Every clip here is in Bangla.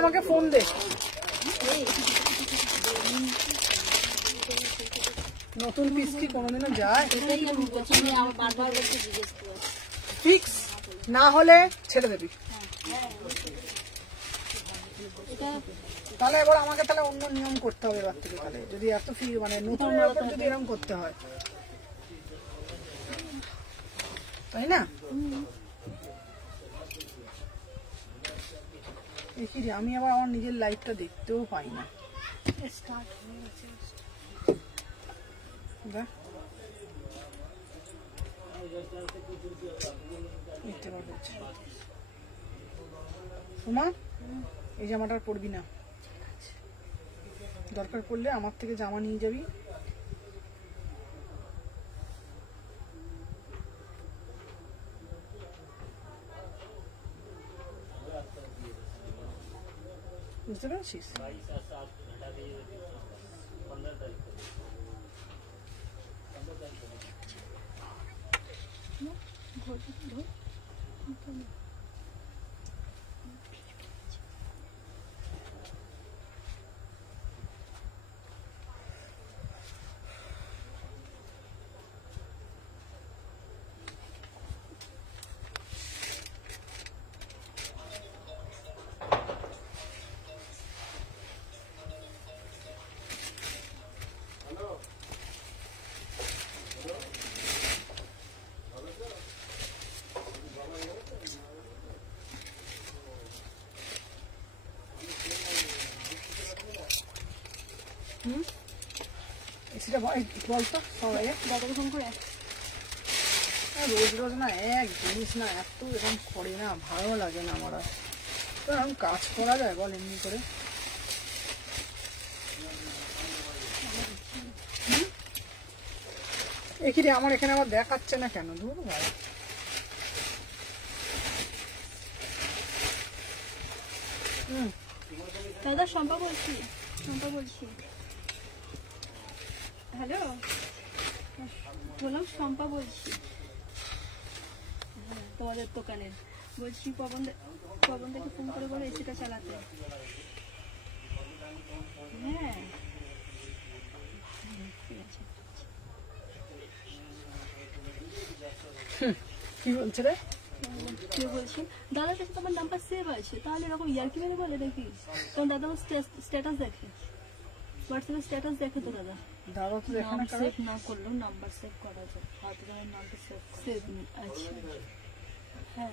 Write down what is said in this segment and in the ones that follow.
আমাকে ফোন দে। নতুন পিস কি কোনোদিনও যায়? ফিক্স না হলে ছেড়ে দেবি। তাহলে এবার আমাকে তাহলে অন্য নিয়ম করতে হবে এবার থেকে। তাহলে যদি এত ফি মানে নতুনের উপর যদি এরকম করতে হয়, তাই না? আমি আবার আমার নিজের লাইফটা দেখতেও পাই না। সুমা, এই জামাটা পরবি না, দরকার পড়লে আমার থেকে জামা নিয়ে যাবি। বুঝতে পারছিস? বলতো রোজ রোজ না এক জিনিস না এত এরকম করে না, ভালো লাগে না আমার। এরকম কাজ করা যায় বল এমনি করে? এখানে আমার এখানে আবার দেখাচ্ছে না কেন? দূর ভাই, দাদা শম্পা বলছি, শম্পা বলছি। হ্যালো, বললাম শম্পা বলছি, হ্যাঁ তোমাদের দোকানের। বলছি পবনদাকে ফোন করে বলো এসিটা চালাতে। হ্যাঁ ঠিক আছে। কি বলছে রে? কি বলছি, দাদার কাছে তোমার নাম্বার সেভ আছে, তাহলে এরকম ইয়ার্কি মেরে বলে দেখি। তোমার দাদা স্ট্যাটাস দেখে, হোয়াটসঅ্যাপে স্ট্যাটাস দেখে তো দাদা। দাদা তো দেখে না, সেভ না করলেও নাম্বার সেভ করা যায়। হয়তো তোমার নাম্বার সেভ আচ্ছা। হ্যাঁ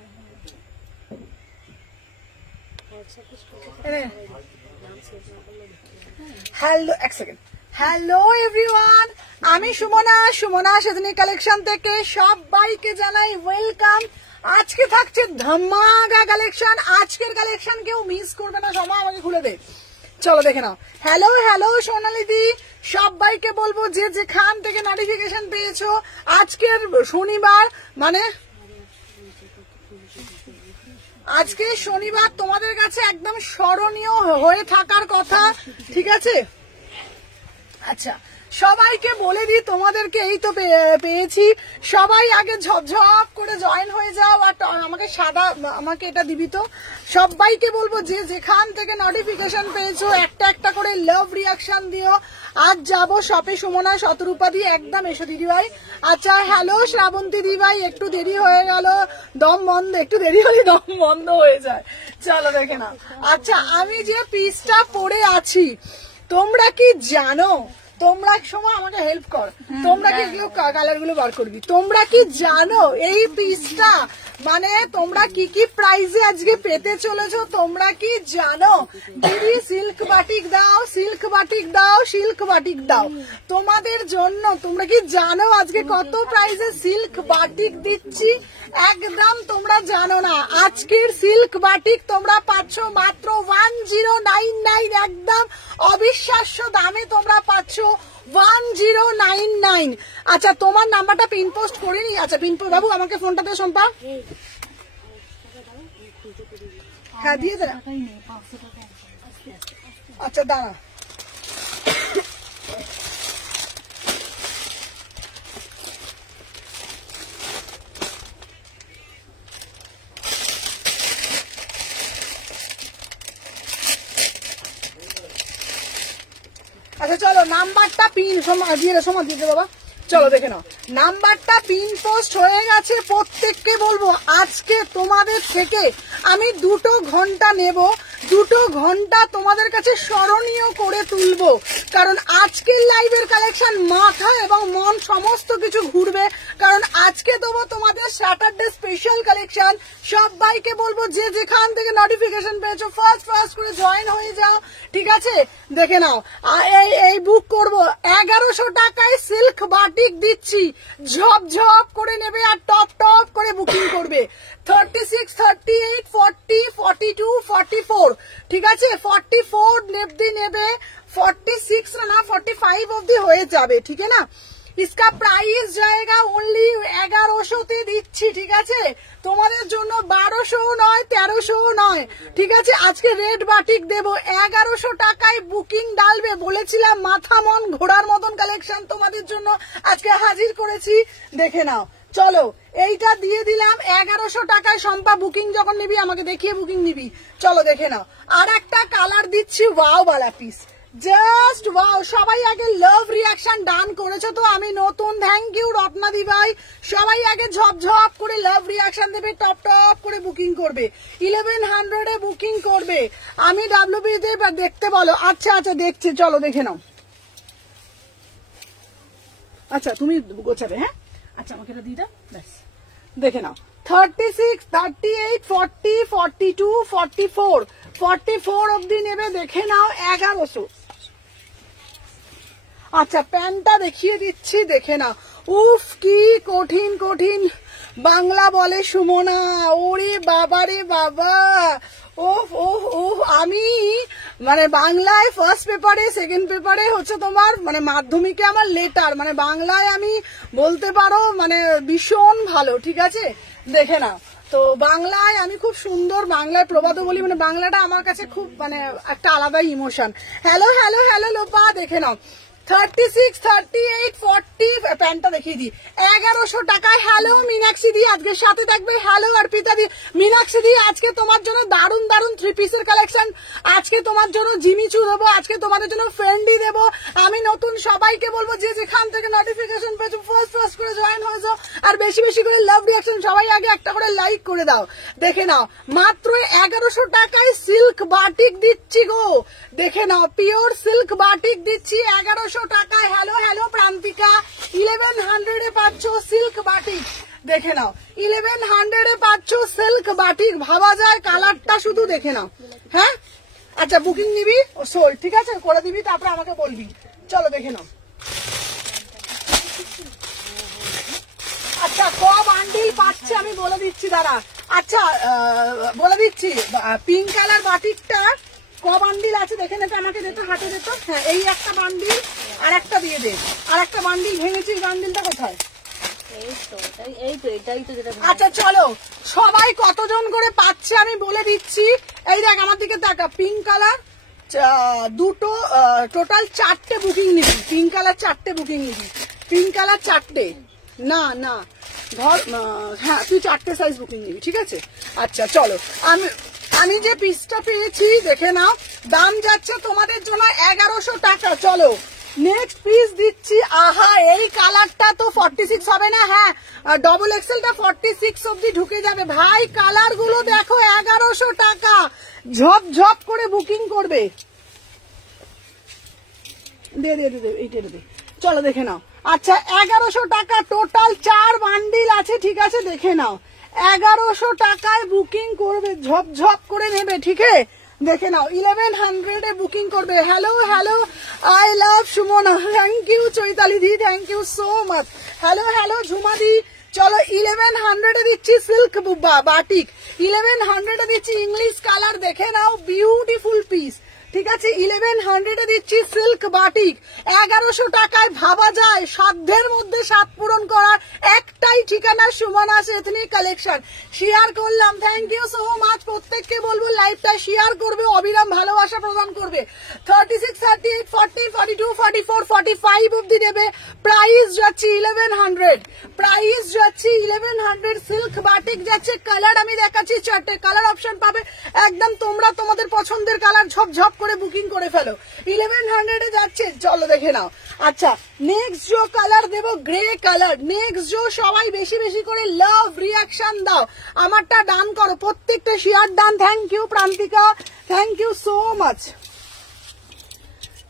হ্যালো, এক সেকেন্ড। হ্যালো এভরিওয়ান, আমি সুমনা সেদিনী কালেকশন থেকে সবাইকে জানাই ওয়েলকাম। আজকে থাকছে ধামাকা কালেকশন। আজকের কালেকশন কেউ মিস করবে না। সময় আমাকে খুলে দে, চলো দেখে নাও। হ্যালো হ্যালো সোনালি দি, সবাইকে বলবো যে যেখান থেকে নোটিফিকেশন পেয়েছো, আজকের শনিবার মানে আজকে শনিবার তোমাদের কাছে একদম স্মরণীয় হয়ে থাকার কথা, ঠিক আছে? আচ্ছা, সবাইকে বলে দিই, তোমাদেরকে এই তো পেয়েছি। সবাই আগে ঝপঝপ করে জয়েন হয়ে যাও, আর আমাকে আমাকে এটা দিবি তো। সবাইকে বলবো যে যেখান থেকে নোটিফিকেশন পেয়েছো একটা একটা করে লাভ রিয়াকশন দিও। আজ যাবো শপে সুমনা শতরূপা দিয়ে, একদম এসো দিদিভাই। আচ্ছা হ্যালো শ্রাবন্তী দিদিভাই, একটু দেরি হয়ে গেল, দম বন্ধ, একটু দেরি হলে দম বন্ধ হয়ে যায়। চলো দেখে না। আচ্ছা, আমি যে পিসটা পরে আছি, তোমরা কি জানো, তোমরা এক সময় আমাকে হেল্প কর, তোমরা কি এগুলো কালার গুলো বার করবি? তোমরা কি জানো এই পিসটা মানে তোমরা কি কি প্রাইজে আজকে পেতে চলেছো? তোমরা কি জানো? দিদি সিল্ক বাটিক দাও, সিল্ক বাটিক দাও, সিল্ক বাটিক দাও তোমাদের জন্য। তোমরা কি জানো আজকে কত প্রাইজে সিল্ক বাটিক দিচ্ছি? একদম তোমরা জানো না। আজকের সিল্ক বাটিক তোমরা পাচ্ছ মাত্র 1099, একদম অবিশ্বাস্য দামে তোমরা পাচ্ছ 1099। আচ্ছা, তোমার নাম্বারটা পিন পোস্ট করিনি। আচ্ছা পিন বাবু আমাকে ফোনটা দে শম্পা। হ্যাঁ দিয়ে দে। আচ্ছা দাঁড়া, আচ্ছা চলো নাম্বারটা পিন সময় দিতে বাবা, চলো দেখে নাও নাম্বারটা পিন পোস্ট হয়ে গেছে। প্রত্যেককে বলবো আজকে তোমাদের থেকে আমি 2 ঘন্টা নেব, 2 ঘন্টা তোমাদের কাছে স্মরণীয় করে তুলবো, কারণ আজকের লাইভের কালেকশন মাথা এবং মন সমস্ত কিছু ঘুরবে। কারণ আজকে দেবো তোমাদের স্যাটারডে স্পেশাল কালেকশন। সবাইকে বলবো যে যেখান থেকে নোটিফিকেশন পেয়েছো ফার্স্ট করে জয়েন হয়ে যাও, ঠিক আছে? দেখে নাও এই বুক করবো 1100 টাকায় সিল্ক বাটিক দিচ্ছি, ঝপ করে নেবে আর টপ করে বুকিং করবে। 36, 38, 40, 42, 44, ঠিক আছে? 44 অব্দি নেবে, 46 না 45 অব্দি হয়ে যাবে, ঠিক আছে না? इसका प्राइस जाएगा ओनली 1100 দিচ্ছি, ঠিক আছে? তোমাদের জন্য 1200 নয় 1300 নয়, ঠিক আছে? আজকে রেড বাটিক দেব 1100 টাকায় বুকিং ডালবে। বলেছিলাম মাথা মন ঘোড়ার মতন কালেকশন তোমাদের জন্য আজকে হাজির করেছি, দেখে নাও। চলো এইটা দিয়ে দিলাম 1100 টাকায়। সম্পা বুকিং যখন নিবি আমাকে দেখিয়ে বুকিং নিবি, চলো দেখে নাও। আর একটা কালার দিচ্ছি, ওয়াও বালা পিস, জাস্ট ওয়াও। সবাই আগে লাভ রিয়াকশন ডান করেছো তো আমি নতুন, থ্যাংক ইউ রত্নাদি ভাই। সবাই আগে ঝপ করে লাভ রিয়াকশন দেবে, টপ করে বুকিং করবে, 1100 এ বুকিং করবে। আমি ডাব্লিউবি তে দেখতে বলো। আচ্ছা দেখছি, চলো দেখে নাও। আচ্ছা তুমি গোছাবে, হ্যাঁ? আচ্ছা আমাকে এটা দিয়ে দাও, ব্যাস দেখে নাও। 36, 38, 40, 42, 44, 44 অব্দি নেবে, দেখে নাও 1100। আচ্ছা প্যান্টটা দেখিয়ে দিচ্ছি, দেখে নাও। উফ কি কঠিন বাংলা বলে সুমনা, ওরে বাবা রে বাবা, ওহ আমি মানে বাংলায় ফার্স্ট পেপারে, সেকেন্ড পেপারে হচ্ছে তোমার মানে মাধ্যমিকে আমার লেটার, মানে বাংলায় আমি বলতে পারো মানে ভীষণ ভালো, ঠিক আছে? দেখে নাও। তো বাংলায় আমি খুব সুন্দর বাংলায় প্রবাদও বলি, মানে বাংলাটা আমার কাছে খুব মানে একটা আলাদা ইমোশন। হ্যালো লোপা, দেখে নাও। 36, 38, 40 প্যান্টটা দেখিয়ে দিই 1100 টাকায়। হ্যালো মীনাক্ষী দি আজকে সাথে থাকবে, হ্যালো অর্পিতা দি। মীনাক্ষী দি আজকে তোমার জন্য দারুণ 3 পিসের কালেকশন, আজকে তোমার জন্য জিমিচু দেবো, আজকে তোমাদের জন্য ফ্রেন্ডি দেবো। আমি নতুন সবাইকে বলবো যে যেখান থেকে নোটিফিকেশন পেয়েছো ফার্স্ট করে জয়েন হয়ে যাও, আর বেশি করে লাভ রিয়াকশন সবাই আগে একটা করে লাইক করে দাও। দেখে নাও মাত্র 1100 টাকায় সিল্ক বাটিক দিচ্ছি গো, দেখে নাও পিওর সিল্ক বাটিক দিচ্ছি 1100 টাকায়। হ্যালো প্রান্তিকা, 1100 এ পাচ্ছ সিল্ক বাটিক, দেখে নাও 1100 এ পাচ্ছ সিল্ক বাটিক। ভাবা যায় কালারটা শুধু দেখে নাও, হ্যাঁ? আচ্ছা বুকিং নিবি সোল, ঠিক আছে করে দিবি, তারপরে আমাকে বলবি। চলো দেখে নাও। আচ্ছা ক বান্ডিল পাচ্ছে আমি বলে দিচ্ছি, দাঁড়া। আচ্ছা বলে দিচ্ছি, পিঙ্ক কালার বাটিকটা ক বান্ডিল আছে দেখে নেবে, আমাকে দিত হাতে দিত। হ্যাঁ এই একটা বান্ডিল, আর একটা দিয়ে দে। আর একটা বান্ডিল ভেঙেছি, বান্ডিলটা কোথায়? আচ্ছা চলো সবাই কতজন করে পাচ্ছে আমি বলে দিচ্ছি। এই দেখ আমার দিকে তাকা, পিঙ্ক কালার 2 টোটাল 4টে বুকিং নিবি, পিঙ্ক কালার 4টে বুকিং নিবি, পিঙ্ক কালার 4টে না ধর, হ্যাঁ তুই 4টে সাইজ বুকিং নিবি, ঠিক আছে? আচ্ছা চলো আমি যে পিসটা পেয়েছি দেখে নাও, দাম যাচ্ছে তোমাদের জন্য 1100 টাকা। চলো নেক্সট পিস দিচ্ছি। আহা এই কালারটা তো 46 হবে না? হ্যাঁ ডবল এক্সেলটা 46 অব্দি ঢুকে যাবে ভাই। কালার গুলো দেখো 1100 টাকা, ঝপ করে বুকিং করবে। দে এইটা দে, চলো দেখে নাও। আচ্ছা 1100 টাকা টোটাল 4 বান্ডিল আছে, ঠিক আছে? দেখে নাও 1100 টাকায় বুকিং করবে, ঝপ করে নেবে, ঠিক আছে? দেখে নাও 1100 এ বুকিং করবে। Hello I love Sumana, thank you Chaitali di, thank you so much. Hello Jhuma di. চলো 1100 এ দিচ্ছি সিল্ক বাটিক, 1100 এ দিচ্ছি ইংলিশ কালার, দেখে নাও বিউটিফুল পিস, ঠিক আছে? 1100 এ দিচ্ছি সিল্ক বাটিক 1100 টাকায়। ভাবা যায় সাধ্যের মধ্যে স্বাদ পূরণ করার একটাই ঠিকানা, সুমনা এথনিক কালেকশন। শেয়ার করলাম, থ্যাংক ইউ সো মাচ। প্রত্যেককে বলবো লাইভটা শেয়ার করবে, অবিরাম ভালোবাসা প্রদান করবে। 36, 38, 40, 42, 44, 45 অব্দি দেবে। প্রাইস যাচ্ছে 1100, প্রাইস যাচ্ছে 1100। সিল্ক বাটিক যাচ্ছে। কালার আমি দেখাচ্ছি 4টে কালার অপশন পাবে, একদম তোমরা তোমাদের পছন্দের কালার ঝপ করে বুকিং করে ফেলো। 1100 যাচ্ছে, চলো দেখে নাও। আচ্ছা নেক্সট जो কালার দেবো গ্রে কালার। নেক্সট जो সবাই বেশি বেশি করে লাভ রিয়াকশন দাও, আমারটা ডান করো, প্রত্যেকটা share done. Thank you Prantika, thank you so much.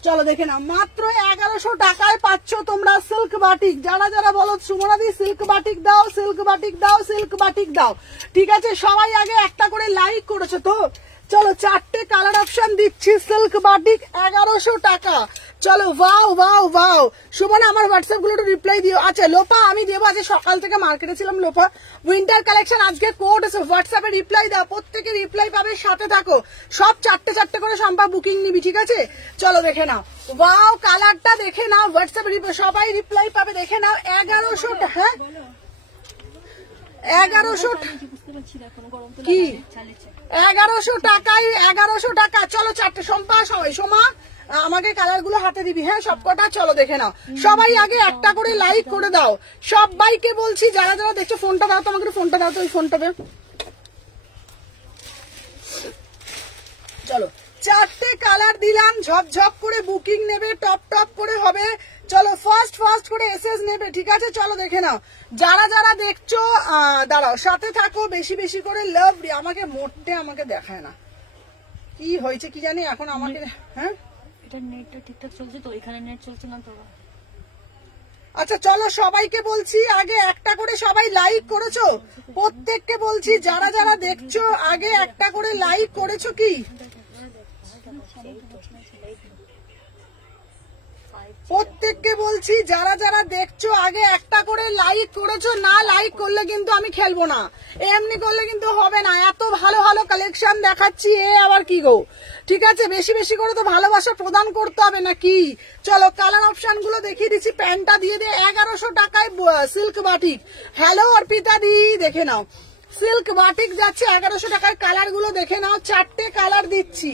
চলো দেখে নাও, মাত্র 1100 টাকায় পাচ্ছ তোমরা সিল্ক বাটিক। যারা যারা বলো সুমনাদি সিল্ক বাটিক দাও, সিল্ক বাটিক দাও, সিল্ক বাটিক দাও, ঠিক আছে সবাই আগে একটা করে লাইক করেছো তো। চলো 4টে কালার অপশন দিচ্ছি, সিল্ক বাটিক 1100 টাকা। চলো ওয়াও ওয়াও ওয়াও। সুমনা আমার হোয়াটসঅ্যাপ গুলো একটু রিপ্লাই দিও। আচ্ছা লোপা আমি দেবো, আজকে সকাল থেকে মার্কেটে ছিলাম। লোপা উইন্টার কালেকশন আজকে কোড আছে, হোয়াটসঅ্যাপে রিপ্লাই দাও, প্রত্যেকে রিপ্লাই পাবে, সাথে থাকো। সব 4টে করে সম্পা বুকিং নিবি, ঠিক আছে। চলো দেখে নাও, ওয়াও কালারটা দেখে নাও, হোয়াটসঅ্যাপে সবাই রিপ্লাই পাবে, দেখে নাও। 1100, হ্যাঁ 1100 কি 1100 টাকায় 1100 টাকা। চলো 4টে সম্পা, সবাই সোমা আমাকে কালার গুলো হাতে দিবি, হ্যাঁ সবকটা। চলো দেখে নাও, সবাই আগে একটা করে লাইক করে দাও। সবাইকে বলছি যারা যারা দেখছো, ফোনটা দাও তো আমাকে, ফোনটা দাও তো, ওই ফোনটা দে। চলো 4টে কালার দিলাম, ঝপঝপ করে বুকিং নেবে, টপ টপ করে হবে। চলো ফার্স্ট করে এসএস নেবে, ঠিক আছে। চলো দেখে নাও, যারা যারা দেখছো দাঁড়াও সাথে থাকো, বেশি বেশি করে লাভ। আমাকে মোটে আমাকে দেখায় না, কি হয়েছে কি জানি এখন আমাকে। হ্যাঁ এটা নেটটা ঠিকঠাক চলছে তো, এখানে নেট চলছে না তো। আচ্ছা চলো সবাইকে বলছি আগে একটা করে সবাই লাইক করেছো, প্রত্যেককে বলছি যারা যারা দেখছো আগে একটা করে লাইক করেছো কি? প্রত্যেককে বলছি যারা যারা দেখছো আগে একটা করে লাইক করেছো, না লাইক করলে কিন্তু আমি খেলবো না, এমনি করলে কিন্তু হবে না। এত ভালো ভালো কালেকশন দেখাচ্ছি, এ আবার কি গো, ঠিক আছে। বেশি বেশি করে তো ভালোবাসা প্রদান করতে হবে নাকি। চলো কালার অপশন গুলো দেখিয়ে দিচ্ছি। প্যান্টটা দিয়ে দিয়ে 1100 টাকায় সিল্ক বাটিক। হ্যালো অর্পিতা দি, দেখে নাও সিল্ক বাটিক যাচ্ছে 1100 টাকার। কালার গুলো দেখে নাও, 4টে কালার দিচ্ছি,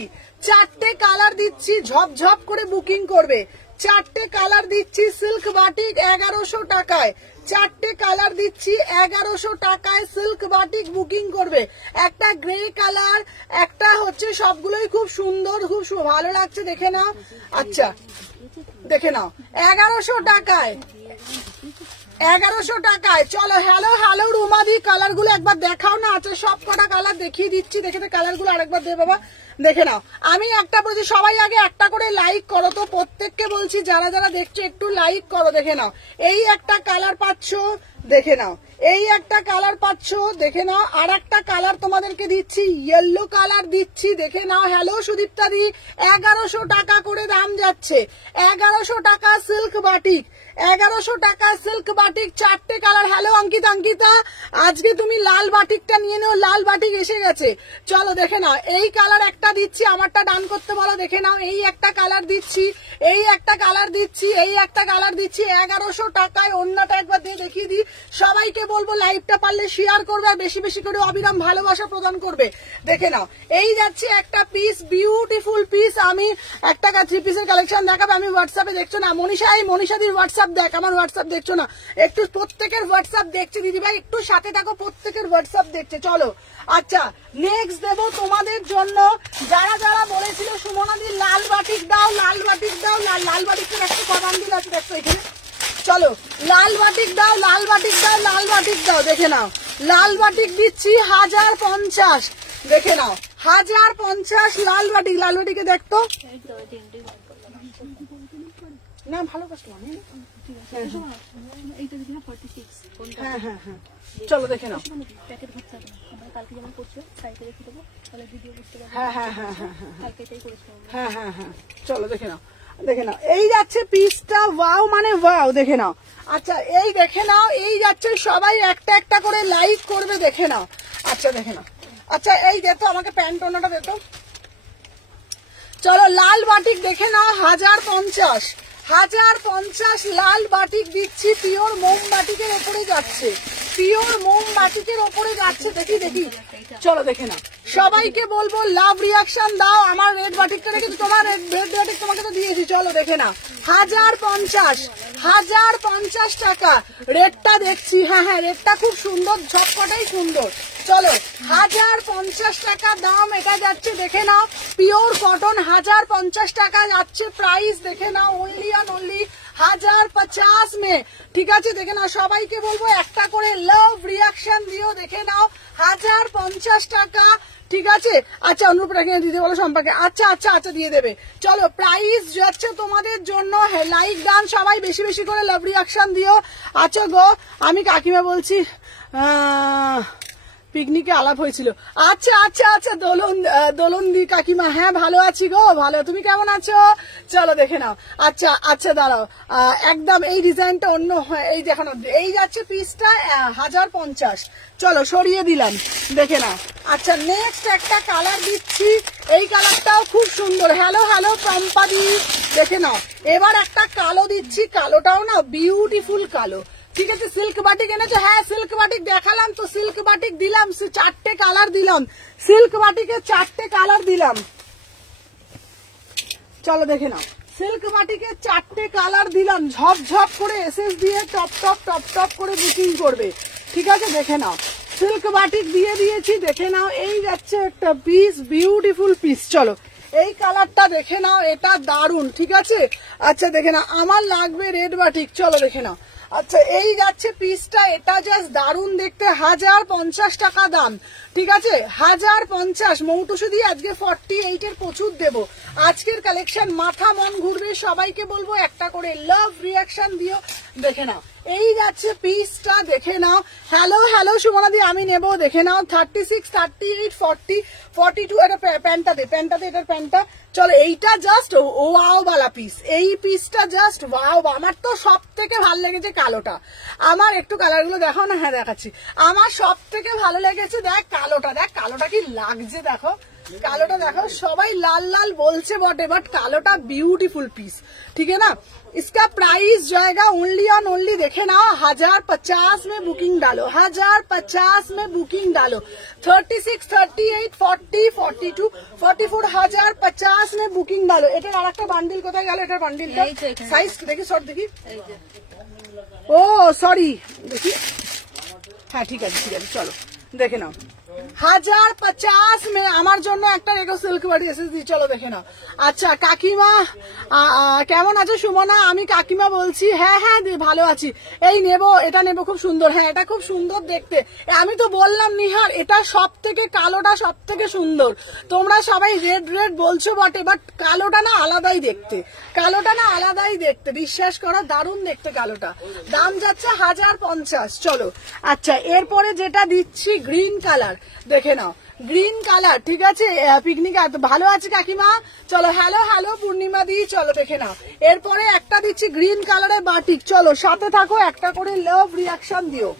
4টে কালার দিচ্ছি, ঝপঝপ করে বুকিং করবে। 4টে কালার দিচ্ছি সিল্ক বাটিক 1100 টাকায়, 4টে কালার দিচ্ছি 1100 টাকায় সিল্ক বাটিক বুকিং করবে। একটা গ্রে কালার, একটা হচ্ছে, সবগুলোই খুব সুন্দর, খুব ভালো লাগছে, দেখে নাও। আচ্ছা দেখে নাও 1100 টাকায়, 1100 টাকায়। চলো হ্যালো হ্যালো রুমাদি, কালার গুলো একবার দেখাও না। আচ্ছা সব কটা কালার দেখিয়ে দিচ্ছি, দেখে কালার গুলো আরেকবার দে বাবা, দেখে নাও। আমি একটা বলছি সবাই আগে একটা করে লাইক করো তো, প্রত্যেককে বলছি যারা যারা দেখছো একটু লাইক করো। দেখে নাও এই একটা কালার পাচ্ছ, দেখে নাও এই একটা কালার পাচ্ছ, দেখে নাও। আর একটা কালার তোমাদেরকে দিচ্ছি, ইয়েলো কালার দিচ্ছি, দেখে নাও। হ্যালো সুদীপ্তা দি, 1100 টাকা করে দাম যাচ্ছে, 1100 টাকা সিল্ক বাটিক, 1100 টাকা সিল্ক বাটিক, 4টে কালার। হ্যালো অঙ্কিতা, আজকে তুমি লাল বাটিকটা নিয়ে নাও, লাল বাটিক এসে গেছে। চলো দেখে নাও, এই কালার একটা দিচ্ছি, আমারটা ডান করতে বলো, দেখে নাও। এই একটা কালার দিচ্ছি, এই একটা কালার দিচ্ছি, এই একটা কালার দিচ্ছি, 1100 টাকায়। অন্যটা একবার দিয়ে দেখিয়ে দিই, সবাইকে বলবো লাইভটা পারলে শেয়ার করবে, আর বেশি বেশি করে অবিরাম ভালোবাসা প্রদান করবে। দেখে নাও এই যাচ্ছে একটা পিস, বিউটিফুল পিস। আমি একটা 3 পিসের কালেকশন দেখাবো, আমি হোয়াটসঅ্যাপে দেখছো না মনীষা, এই মনীষাদির হোয়াটসঅ্যাপ দেখ, আমার হোয়াটসঅ্যাপ দেখছো না, একটু প্রত্যেকের হোয়াটসঅ্যাপ দেখছে দিদিভাই, একটু সাথে থাকো, প্রত্যেকের হোয়াটসঅ্যাপ দেখছে। চলো আচ্ছা নেক্সট দেবো তোমাদের জন্য, যারা যারা বলেছিল সুমনাদি লাল বাটিক দাও, লাল বাটিক দাও, লাল বাটিকের একটা কমান দিল আছে দেখো এখানে। চলো লাল বাটিক দাও, লাল বাটিক দাও, লাল বাটিক দাও, দেখে নাও। লাল বাটিক দিচ্ছি 1050, দেখে নাও 1050 লাল বাটিক। লাল বাটিকে দেখতো না, ভালো কাস্টমার। হ্যাঁ হ্যাঁ হ্যাঁ চলো দেখে নাও। হ্যাঁ হ্যাঁ হ্যাঁ হ্যাঁ হ্যাঁ হ্যাঁ হ্যাঁ চলো দেখে নাও, দেখে নাও এই যাচ্ছে পিসটা, ওয়াও মানে ওয়াও, দেখে নাও। আচ্ছা এই দেখে নাও, এই যাচ্ছে, সবাই একটা একটা করে লাইক করবে, দেখে নাও। আচ্ছা দেখে নাও, আচ্ছা এই দেখো আমাকে প্যান্ট ওনাটা দেখো। চলো লাল বাটিক দেখে নাও, 1050, 1050 লাল বাটিক দিচ্ছি, পিওর মোম বাটিকের ওপরে যাচ্ছে, পিওর মোম বাটিকের ওপরে যাচ্ছে। দেখি দেখি চলো দেখে নাও, সবাইকে বলবো লাভ রিয়াকশন দাও। আমার রেড বাটিকটা রেখেছি, তোমার রেড বাটিক তোমাকে তো দিয়েছি। চলো দেখে নাও 1050, 1050 টাকা রেটটা দেখছি। হ্যাঁ হ্যাঁ রেটটা খুব সুন্দর, সবকটাই সুন্দর। চলো 1050 টাকা দাম এটা যাচ্ছে, দেখে নাও পিওর কটন 1050 টাকা যাচ্ছে প্রাইস, দেখে নাও অনলি অন অনলি 1050 মে, ঠিক আছে দেখে নাও। সবাইকে বলবো একটা করে লাভ রিয়াকশন দিও, দেখে নাও 1050 টাকা, ঠিক আছে। আচ্ছা অনুরূপটা কিনে দিতে বলো সম্পর্কে, আচ্ছা আচ্ছা আচ্ছা দিয়ে দেবে। চলো প্রাইস যাচ্ছে তোমাদের জন্য, লাইক ডান সবাই বেশি বেশি করে লাভ রিয়াকশন দিও। আচ্ছা গো আমি কাকিমা বলছি পিকনিকে আলাপ হয়েছিল, আচ্ছা আচ্ছা আচ্ছা দোলন্দি কাকিমা, হ্যাঁ ভালো আছি গো, ভালো, তুমি কেমন আছো? চলো দেখে নাও। আচ্ছা আচ্ছা দাঁড়াও, একদম এই ডিজাইনটা অন্য, এই দেখো না, এই যাচ্ছে পিসটা 1050, চলো সরিয়ে দিলাম, দেখে নাও। আচ্ছা নেক্সট একটা কালার দিচ্ছি, এই কালারটাও খুব সুন্দর, হ্যালো হ্যালো পম্পাদি, দেখে নাও। এবার একটা কালো দিচ্ছি, কালোটাও না বিউটিফুল কালো, ঠিক আছে। সিল্ক বাটিক এনেছো, হ্যাঁ সিল্ক বাটিক দেখালাম তো, সিল্ক বাটিক দিলাম, 4টে কালার দিলাম, সিল্ক বাটিকে 4টে কালার দিলাম, চলো দেখে নাও। সিল্ক বাটিকে 4টে কালার দিলাম, ঝপঝপ করে এসএস দিয়ে টপ টপ টপ টপ করে বুকিং করবে, ঠিক আছে দেখে নাও। সিল্ক বাটিক দিয়ে দিয়েছি, দেখে নাও। এই যাচ্ছে একটা পিস, বিউটিফুল পিস, চলো এই কালারটা দেখে নাও, এটা দারুন, ঠিক আছে। আচ্ছা দেখে নাও, আমার লাগবে রেড বাটিক, চলো দেখে নাও। আচ্ছা এই যাচ্ছে পিসটা, এটা জাস্ট দারুন দেখতে, 1050 টাকা দাম, ঠিক আছে 1050। মৌটুসু দিয়ে আজকে 48 এর প্রচুর দেবো আজকের কালেকশন, মাথা মন ঘুরবে। সবাইকে বলবো একটা করে লাভ রিয়াকশন দিও, দেখে নাও। এই যাচ্ছে পিসটা, দেখে নাও। হ্যালো হ্যালো সুমনাদি আমি নেব, দেখে নাও 36, 38, 40, 42, এটা প্যান্টটা দে, এটার প্যান্টটা, চলো এইটা জাস্ট ওয়াও বালা পিস, এই পিসটা জাস্ট ওয়াও। আমার তো সব থেকে ভালো লেগেছে কালোটা, আমার একটু কালার গুলো দেখাও না, হ্যাঁ দেখাচ্ছি। আমার সব থেকে ভালো লেগেছে, দেখ কালোটা, দেখ কালোটা কি লাগছে, দেখো কালোটা দেখো, সবাই লাল লাল বলছে বটে, বাট কালোটা বিউটিফুল পিस, ठीक है ना। इसका प्राइस जाएगा ओनली ऑन ओनली, देखे ना 1050 में बुकिंग डालो, 1050 में बुकिंग डालो, 36, 38, 40, 42, 44, 1050 में बुकिंग डालो। এটার আরেকটা বান্ডিল কোথায় গেল, এটার বান্ডিলটা সাইজ দেখি, শর্ট দেখি, ও সরি দেখি, হ্যাঁ ঠিক আছে ঠিক আছে, চলো দেখে নাও 1050 में আমার জন্য একটা রেখো সিল্ক বাটি এসএসডি, চলো দেখে নাও। আচ্ছা কাকিমা কেমন আছো সুমনা, আমি কাকিমা বলছি, হ্যাঁ হ্যাঁ ভালো আছি, এই নেব, এটা নেব, খুব সুন্দর, হ্যাঁ এটা খুব সুন্দর দেখতে। আমি তো বললাম নিহার, এটা সব থেকে কালোটা সব থেকে সুন্দর, তোমরা সবাই রেড রেড বলছো বটে, বাট কালোটা না আলাদাই দেখতে, কালোটা না আলাদাই দেখতে, বিশ্বাস করো দারুণ দেখতে কালোটা। দাম যাচ্ছে 1050, চলো। আচ্ছা এরপরে যেটা দিচ্ছি গ্রিন কালার, দেখে নাও গ্রিন কালার, ঠিক আছে। পিকনিক ভালো আছে কাকিমা, চলো হ্যালো হ্যালো পূর্ণিমা দি, চলো দেখে নাও। এরপরে একটা দিচ্ছি গ্রিন কালারের বাটিক, চলো সাথে থাকো, একটা করে লাভ রিয়াকশন দিও।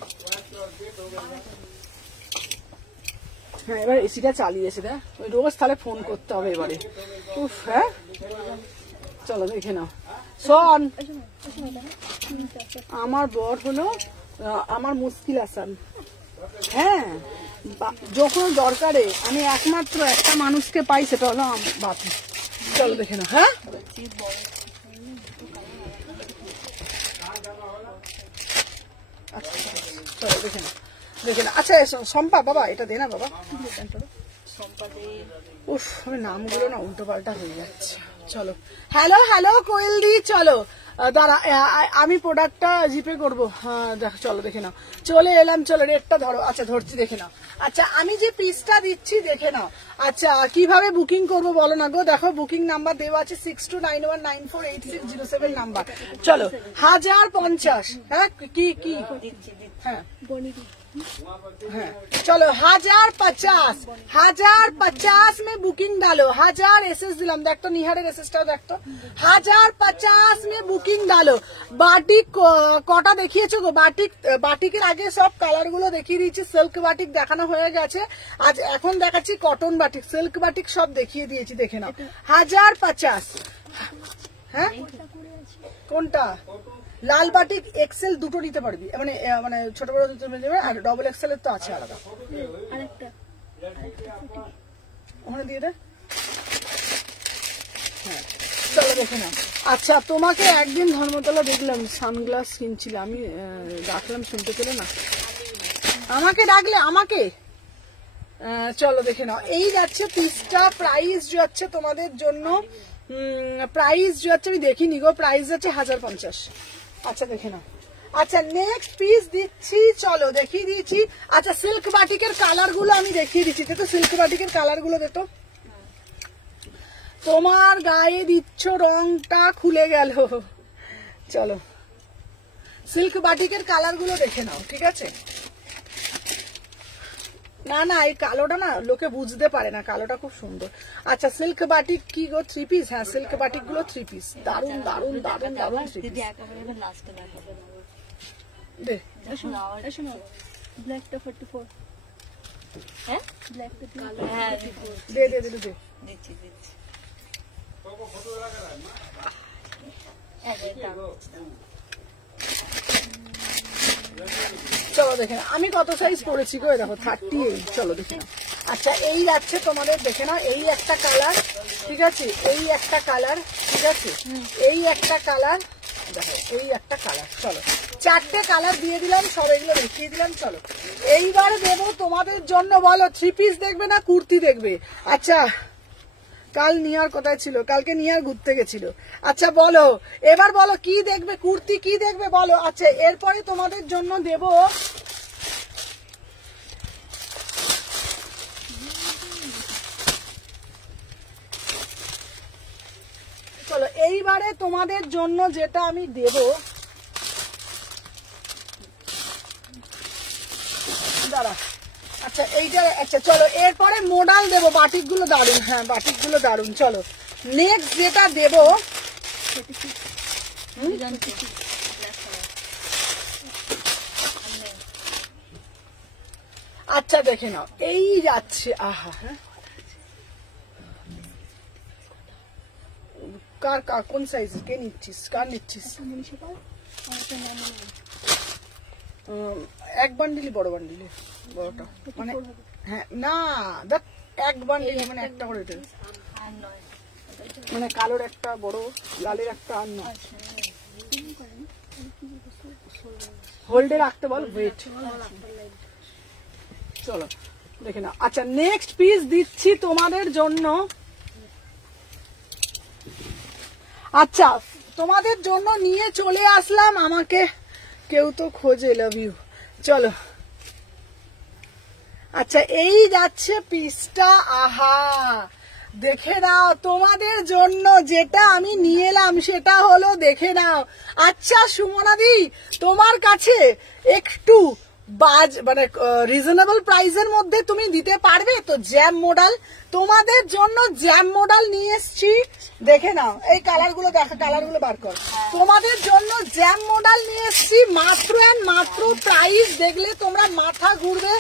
হ্যাঁ এবার এসিটা চালিয়েছে, দেখ রোজ তাহলে ফোন করতে হবে এবারে, উফ হ্যাঁ চলো দেখে নাও। শোন আমার বর হলো আমার মুশকিল আসান, হ্যাঁ যখন দরকারে আমি একমাত্র একটা মানুষকে পাই, সেটা হলো বাপি, চলো দেখে নাও। হ্যাঁ আচ্ছা চলো দেখে নাও, দেখে না। আচ্ছা শম্পা বাবা এটা দে না বাবা, উফ আমি নামগুলো না উল্টো পাল্টা হয়ে যাচ্ছে। চলো হ্যালো হ্যালো কোয়েল দি, চলো দাঁড়া আমি প্রোডাক্টটা জিপে করবো, হ্যাঁ দেখো চলো দেখে নাও, চলে এলাম, চলো রেটটা ধরো, আচ্ছা ধরছি দেখে নাও। আচ্ছা আমি যে পিসটা দিচ্ছি দেখে নাও। আচ্ছা কিভাবে বুকিং করবো বলো না গো, দেখো বুকিং নাম্বার দেওয়া আছে 6291948607 নাম্বার, চলো 1050, হ্যাঁ কি কি হ্যাঁ হ্যাঁ চলো 1050, 1050 में बुकिंग डालो, 1000 एसएस दिलाम, देख तो निहारेर एसएसटाও देख तो 1050 में बुकिंग डालो। বাটিক কটা দেখিয়েছো গো, বাটিকের আগে সব কালার গুলো দেখিয়ে দিয়েছি, সিল্ক বাটিক দেখানো হয়ে গেছে, আজ এখন দেখাচ্ছি কটন বাটিক, সিল্ক বাটিক সব দেখিয়ে দিয়েছি, দেখে নাও 1050। হ্যাঁ কোনটা লাল বাটিক এক্সেল দুটো নিতে পারবি, মানে মানে ছোট বড় দুটো নিতে পারবি, আর ডবল এক্সেল এর তো আছে আলাদা, আরেকটা ওখানে দিয়ে দে, হ্যাঁ চলো দেখে নাও। আচ্ছা তোমাকে একদিন ধর্মতলা দেখলাম সানগ্লাস কিনছিলে, আমি ডাকলাম শুনতে পেলে না, আমাকে ডাকলে, আমাকে চলো দেখে নাও। এই যাচ্ছে পিসটা, প্রাইস যাচ্ছে তোমাদের জন্য, প্রাইস যাচ্ছে আমি দেখিনি গো, প্রাইস যাচ্ছে 1050। আচ্ছা দেখে নাও। আচ্ছা নেক্সট পিস দিচ্ছি, চলো দেখিয়ে দিয়েছি। আচ্ছা সিল্ক বাটিকের কালার গুলো আমি দেখিয়ে দিচ্ছি, তো সিল্ক বাটিকের কালার গুলো দেখো। তোমার গায়ে দিচ্ছ রংটা খুলে গেল। চলো সিল্ক বাটিকের কালার গুলো দেখে নাও, ঠিক আছে। না না এই কালোটা না লোকে বুঝতে পারে না, কালোটা খুব সুন্দর। আচ্ছা সিল্ক বাটিক কি গো 3 পিস? হ্যাঁ সিল্ক বাটিক গুলো 3 পিস, দারুন দারুন দারুন দারুন 3 পিস। দে ব্ল্যাকটা 44, হ্যাঁ ব্ল্যাকটা হ্যাঁ দে দে দে দে দিচ্ছি দিচ্ছি। চলো দেখে নাও আমি কত সাইজ করেছি গো, দেখো 38। চলো দেখে নাও। আচ্ছা এই যাচ্ছে তোমাদের, দেখে নাও এই একটা কালার, ঠিক আছে, এই একটা কালার, ঠিক আছে, এই একটা কালার, দেখো এই একটা কালার। চলো 4টে কালার দিয়ে দিলাম, সব এগুলো দেখিয়ে দিলাম। চলো এইবার দেবো তোমাদের জন্য, বলো 3 পিস দেখবে না কুর্তি দেখবে? আচ্ছা কাল নিয়ার কোথায় ছিল? কালকে নিয়ার ঘুরতে গেছিল। আচ্ছা বলো এবার, বলো কি দেখবে, কুর্তি কি দেখবে বলো। আচ্ছা এরপরে তোমাদের জন্য দেব চলো এইবারে তোমাদের জন্য যেটা আমি দেব, দাঁড়া। আচ্ছা এইটা, আচ্ছা চলো এরপরে মোডাল দেবো, বাটিক গুলো দারুন, হ্যাঁ বাটিক গুলো দারুন। চলো নেক্সট যেটা দেব, আচ্ছা দেখে নাও এই যাচ্ছে, আহা কার কার কোন সাইজ, কে নিচ্ছিস, কার নিচ্ছিস? এক বান্ডিলি, বড় বান্ডিলি, বড়টা মানে, হ্যাঁ না দেখ এক বান্ডিলি মানে একটা করে দে, মানে কালোর একটা বড়, লালের একটা, আর না হোল্ডে রাখতে বল, ওয়েট। চলো দেখে নাও। আচ্ছা নেক্সট পিস দিচ্ছি তোমাদের জন্য, আচ্ছা তোমাদের জন্য নিয়ে চলে আসলাম, আমাকে কেউ তো খোঁজে, লাভ ইউ। চলো আচ্ছা এই যাচ্ছে পিসটা, আহা দেখে নাও তোমাদের জন্য যেটা আমি নিয়ে এলাম সেটা হলো, দেখে নাও। আচ্ছা সুমনাদি তোমার কাছে একটু মানে রিজনেবল প্রাইসের মধ্যে তুমি দিতে পারবে তো? জ্যাম মডেল তোমাদের জন্য, জ্যাম মডেল নিয়ে এসছি, দেখে নাও এই কালার গুলো, দেখো কালার গুলো বার কর। তোমাদের জন্য জ্যাম মডেল নিয়ে এসছি, মাত্র এন্ড মাত্র প্রাইস দেখলে তোমরা মাথা ঘুরবে,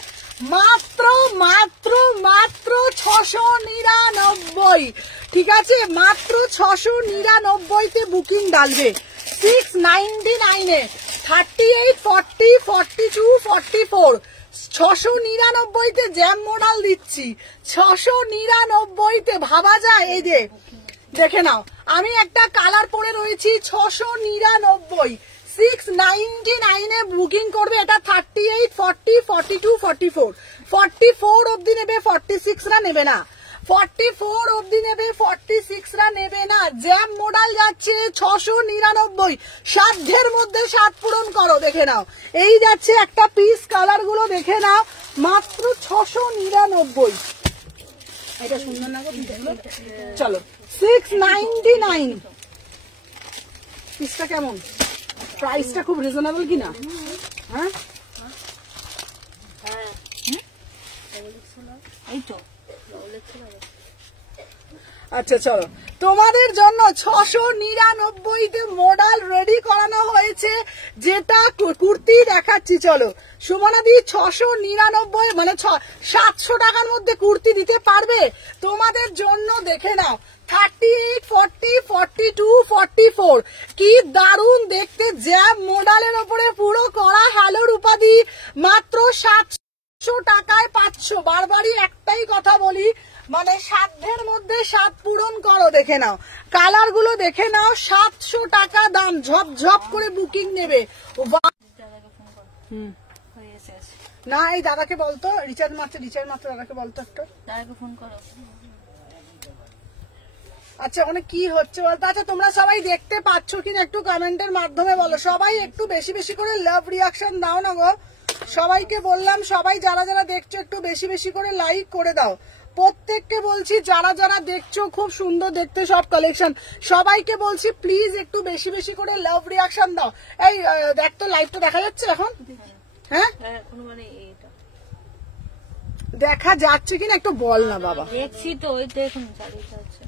মাত্র মাত্র মাত্র 699, ঠিক আছে, মাত্র 699-তে বুকিং ডালবে। 699-এ 38, 40, 42, 44, 699-তে জ্যাম মডেল দিচ্ছি, 699-তে ভাবা যায়। এই যে দেখে নাও আমি একটা কালার পরে রয়েছি, 699, 699-এ বুকিং করবে। এটা 38, 40, 42, 44, 44 অব্দি নেবে, 46রা নেবে না, 44 অব্দি নেবে, 46রা নেবে না। জ্যাম মডেল যাচ্ছে 699, সাধ্যের মধ্যে সাত পূরণ করো। দেখে নাও এই যাচ্ছে একটা পিস, কালার গুলো দেখে নাও, মাত্র 699। এটা সুন্দর না গো পিসগুলো? চলো 699 পিসটা কেমন, প্রাইসটা খুব রিজনেবল কিনা? হ্যাঁ এই তো আচ্ছা চলো তোমাদের জন্য 699-তে মডেল রেডি করানো হয়েছে, যেটা কুর্তি দেখাচ্ছি। চলো সুমনাদি 699 মানে 700 টাকার মধ্যে কুর্তি দিতে পারবে তোমাদের জন্য? দেখে নাও 38, 40, 42, 44, কি দারুণ দেখতে, জ্যাম মডেলের ওপরে পুরো করা হালোর উপাধি, মাত্র 700 টাকায় পাচ্ছ। বারবারই একটাই কথা বলি, মানে সাধ্যের মধ্যে সাত পূরণ করো। দেখে নাও কালার গুলো, দেখে নাও 700 টাকা দাম, ঝপ ঝপ করে বুকিং নেবে। না এই দাদাকে বলতো রিচার্জ মাত্র দাদাকে বলতো একটা। দাদাকে ফোন করো। আচ্ছা ওখানে কি হচ্ছে বলতো? আচ্ছা তোমরা সবাই দেখতে পাচ্ছ কিনা একটু কমেন্টের মাধ্যমে বলো। সবাই একটু বেশি বেশি করে লাভ রিয়াকশন দাও না গো। সবাইকে বললাম, সবাই যারা যারা দেখছো একটু বেশি বেশি করে লাইক করে দাও। প্রত্যেককে বলছি যারা যারা দেখছো, খুব সুন্দর দেখতে সব কালেকশন, সবাইকে বলছি প্লিজ একটু বেশি বেশি করে লাভ রিয়াকশন দাও। এই দেখ তো লাইভটা দেখা যাচ্ছে এখন? হ্যাঁ মানে দেখা যাচ্ছে কিনা একটু বল না বাবা। দেখছি তো, ওই দেখুন চালিয়ে যাচ্ছে।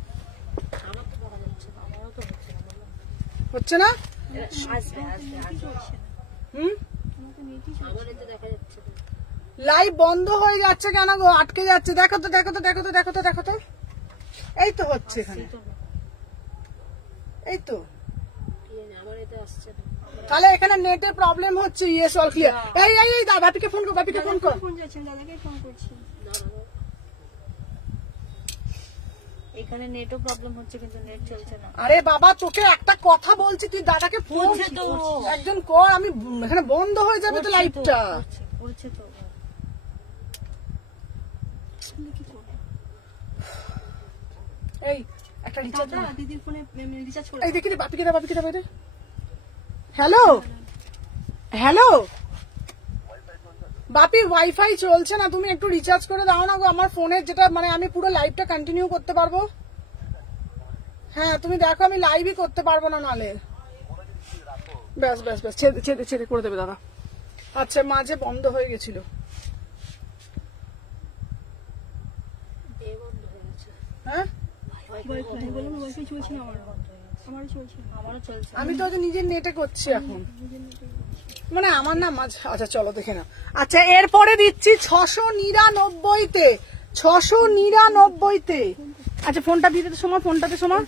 আমার তো দেখা যাচ্ছে না, আমারও তো হচ্ছে না। আসবে আমার এতে দেখা যাচ্ছে। লাইভ বন্ধ হয়ে যাচ্ছে কেন গো? আটকে যাচ্ছে। দেখো তো দেখো তো দেখো তো দেখো তো দেখো তো। এই তো হচ্ছে এখানে, এই তো। আমার এতে আসছে না। তাহলে এখানে নেটে প্রবলেম হচ্ছে। Yes all clear. এই এই এই বাপিকে ফোন কর, বাপিকে ফোন কর। ফোন যাচ্ছে, দাদাকে ফোন করছি। এখানে নেটও প্রবলেম হচ্ছে কিন্তু নেট চলছে না। আরে বাবা তোকে একটা কথা বলছি, তুই দাদাকে ফোন তো একজন কর। আমি এখানে বন্ধ হয়ে যাবে তো লাইভটা। করছে তো। এই একটা রিচার্জ দিদির ফোনে রিচার্জ করে। এই দেখি রে, বাপিকে দে, বাপিকে দে। হ্যালো হ্যালো বাপি, ওয়াইফাই চলছে না, তুমি একটু রিচার্জ করে দাও না গো আমার ফোনের, যেটা মানে আমি পুরো লাইভটা কন্টিনিউ করতে পারবো। হ্যাঁ তুমি দেখো, আমি লাইভই করতে পারবো না নালে। ব্যাস ব্যাস ব্যাস, ছেড়ে ছেড়ে করে দেবে দাদা। আচ্ছা মাঝে বন্ধ হয়ে গেছিল। হ্যাঁ আমি তো নিজের নেটে করছি এখন, মানে আমার না মাঝে। আচ্ছা চলো দেখে না। আচ্ছা এরপরে দিচ্ছি 699-তে, 699-তে। আচ্ছা ফোনটা দিতে সময়, ফোনটাতে সময়।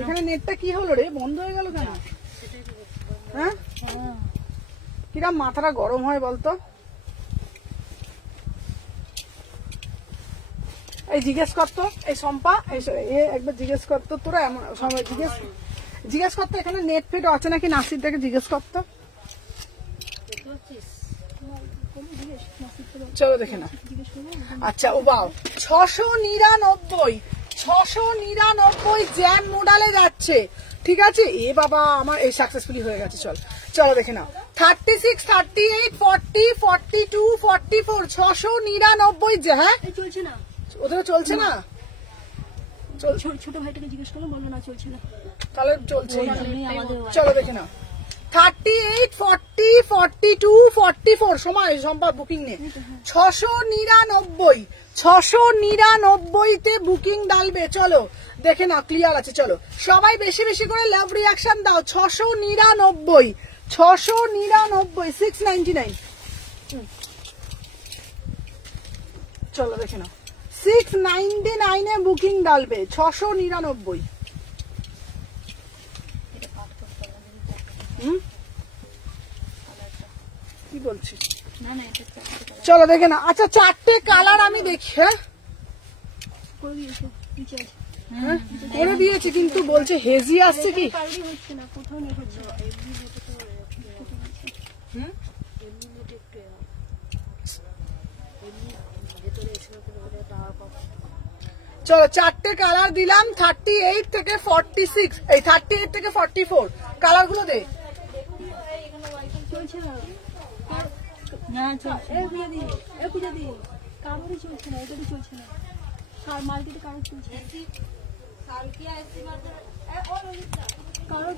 এখানে নেটটা কি হলো রে, বন্ধ হয়ে গেল কেন? হ্যাঁ কিরম মাথাটা গরম হয় বলতো। এই জিজ্ঞেস করতো, এই সম্পা একবার জিজ্ঞেস করতো, তোরা এমন সময় জিজ্ঞেস করতো এখানে নেট ফেট আছে নাকি, নাসির থেকে জিজ্ঞেস করতো। চলো দেখে না। আচ্ছা ও বাও, 699 জ্যাম মডেলে যাচ্ছে। ঠিক আছে এ বাবা, আমার এই সাকসেসফুলি হয়ে গেছে। চলো দেখে নাও। 36, 38, 40, 42, 44, 699। হ্যাঁ চলছে না, ওদের চলছে না। ছোট ভাইটাকে জিজ্ঞেস করলাম, বললো না চলছে না। তাহলে চলছে। চলো দেখে নাও। 38, 40, 42, 44 সময় সম্ভব বুকিং নেই। 699-তে বুকিং ডালবে। চলো দেখে নাও, ক্লিয়ার আছে। চলো সবাই বেশি বেশি করে লাভ রিয়াকশন দাও। 699, 699, চলো দেখে নাও। 699-এ বুকিং ডালবে, 699। কি বলছিস? চলো দেখে না। আচ্ছা 4টে কালার আমি দেখি। হ্যাঁ করে দিয়েছি, কিন্তু বলছে হেজি আসছে কি। চলো 4টে কালার দিলাম। 38 থেকে 46, এই 38 থেকে 44 কালার গুলো দে। চলছে না, কারোরই চলছে না, এটারই চলছে না। মার্কেটে কারোর চলছে কারোর।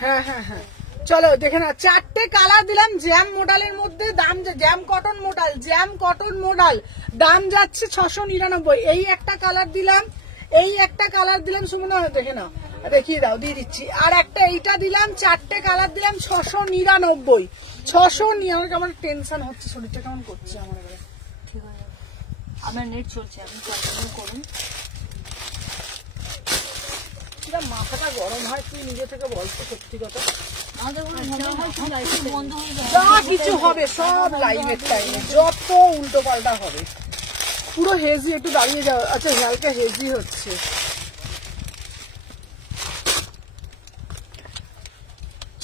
হ্যাঁ হ্যাঁ হ্যাঁ চলো দেখে না। 4টে কালার দিলাম জ্যাম মডেলের মধ্যে। দাম জ্যাম কটন মডেল, দাম যাচ্ছে 699। এই একটা কালার দিলাম, এই একটা কালার দিলাম। সুমনা দেখে না, দেখিয়ে দাও, দিয়ে দিচ্ছি। আর একটা এইটা দিলাম। 4টে কালার দিলাম 699। 699। আমার টেনশন হচ্ছে, শরীরটা কেমন করছে আমার। ঠিক আছে, আমার নেট চলছে, আপনি কন্টিনিউ করুন। মাথাটা গরম হয়, তুই নিজে থেকে বলতো সত্যি কথা। বন্ধ হয়ে যায়, যা কিছু হবে সব লাইভের টাইমে, যত উল্টো পাল্টা হবে। পুরো হেজি, একটু দাঁড়িয়ে যাও। আচ্ছা হালকা হেজি হচ্ছে।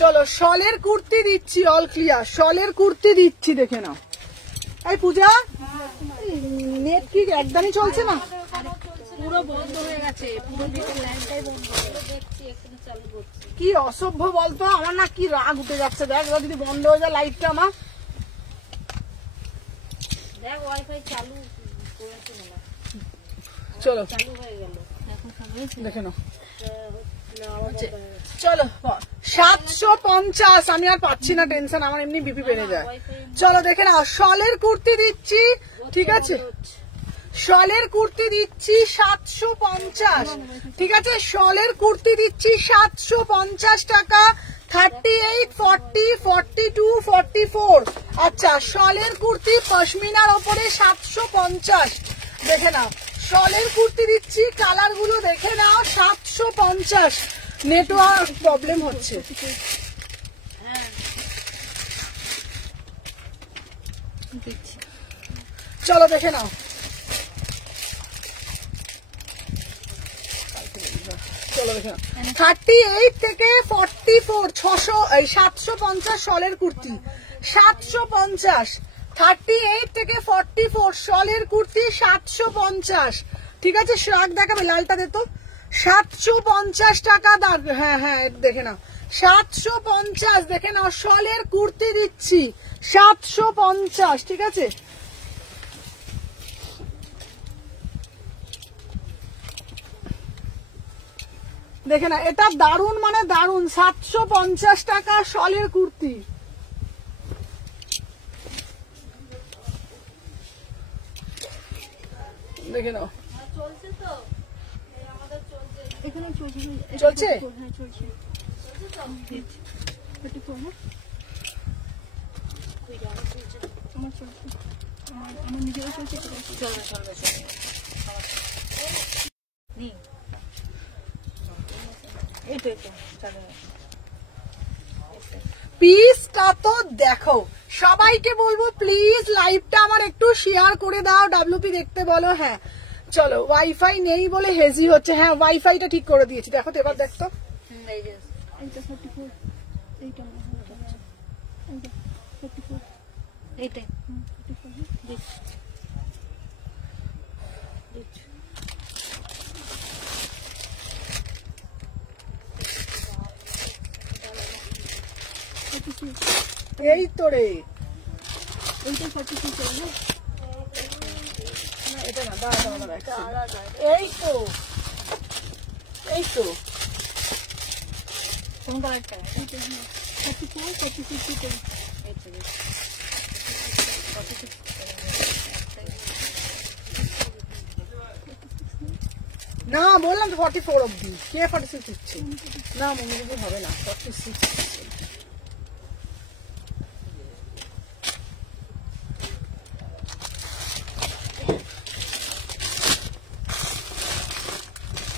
চলো শলের কুর্তি দিচ্ছি, অল ক্লিয়ার শলের কুর্তি দিচ্ছি, দেখে নাও। এই পূজা নেট কি একদমই চলছে না? পুরো বন্ধ হয়ে গেছে, পুরো লাইনটাই বন্ধ। দেখছি এখানে চালু করছি। কি অসভ্য বলতো, আমার না কি রাগ উঠে যাচ্ছে। দেখ যদি বন্ধ হয়ে যায় লাইটটা আমার। দেখ ওয়াইফাই চালু করেছে না, চলো চালু হয়ে গেল এখন চালু হয়েছে। দেখে নাও। চলো 750, আমি আর পাচ্ছি না, টেনশন আমার এমনি বিপি বেড়ে যায়। চলো দেখে নাও শলের কুর্তি দিচ্ছি, ঠিক আছে শলের কুর্তি দিচ্ছি 750, ঠিক আছে শলের কুর্তি দিচ্ছি 750 টাকা। 38, 40, 42, 44। আচ্ছা শলের কুর্তি পশমিনার ওপরে 750, দেখে নাও শলের কুর্তি দিচ্ছি, কালার গুলো দেখে নাও 750। নেটওয়ার্ক প্রবলেম হচ্ছে। চলো দেখে নাও। চলো দেখে নাও 38 থেকে 44, 750 শলের কুর্তি 750। 38 থেকে 44 শলের কুর্তি 750, ঠিক আছে শাক দেখাবে, লালটা দে তো। 750 টাকা দাগ। হ্যাঁ হ্যাঁ দেখে নাও 750, দেখে নাও শলের কুর্তি দিচ্ছি 750, ঠিক আছে। দেখে না এটা দারুন, মানে দারুন 750 টাকা শলের কুর্তি। দেখে নাও চলছে তো, আমাদের চলছে এখানে চলছে। চলছে? হ্যাঁ চলছে। আমার চলছে, আমার নিজেরও চলছে। চলবে চলবে চলবে। পিসটা তো দেখো, সবাইকে বলবো প্লিজ লাইভটা আমার একটু শেয়ার করে দাও। ডাব্লিউপি দেখতে বলো। হ্যাঁ চলো ওয়াইফাই নেই বলে হেজি হচ্ছে। হ্যাঁ ওয়াইফাইটা ঠিক করে দিয়েছি, দেখো তো এবার দেখতো। এইটাই এই তো রে, এইটা 46 চলবে। এটা না দাঁড়া, এই তো এই তো কোন কালারটা? 44, 46 না বললাম তো 44 অব্দি। কে 46 দিচ্ছে? না মনে যদি হবে না 46।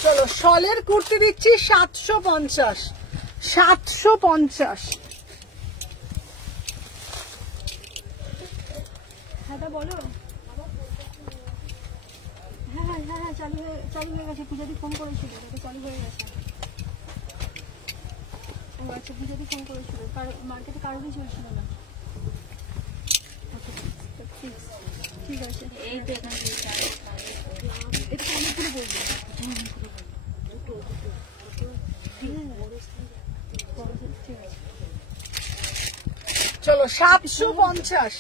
চলো শলের কুর্তি দিচ্ছি 750, 750। হ্যাঁ বলো। হ্যাঁ হ্যাঁ হ্যাঁ হ্যাঁ চালু হয়ে গেছে। পূজাদি ফোন করেছিল, এটা চালু হয়ে গেছে। ও আচ্ছা পূজাদি ফোন করেছিল, মার্কেটে কারোরই চলছিল না। ঠিক আছে এই তো এখানে এটা অনেকগুলো বলবো। চলো 750,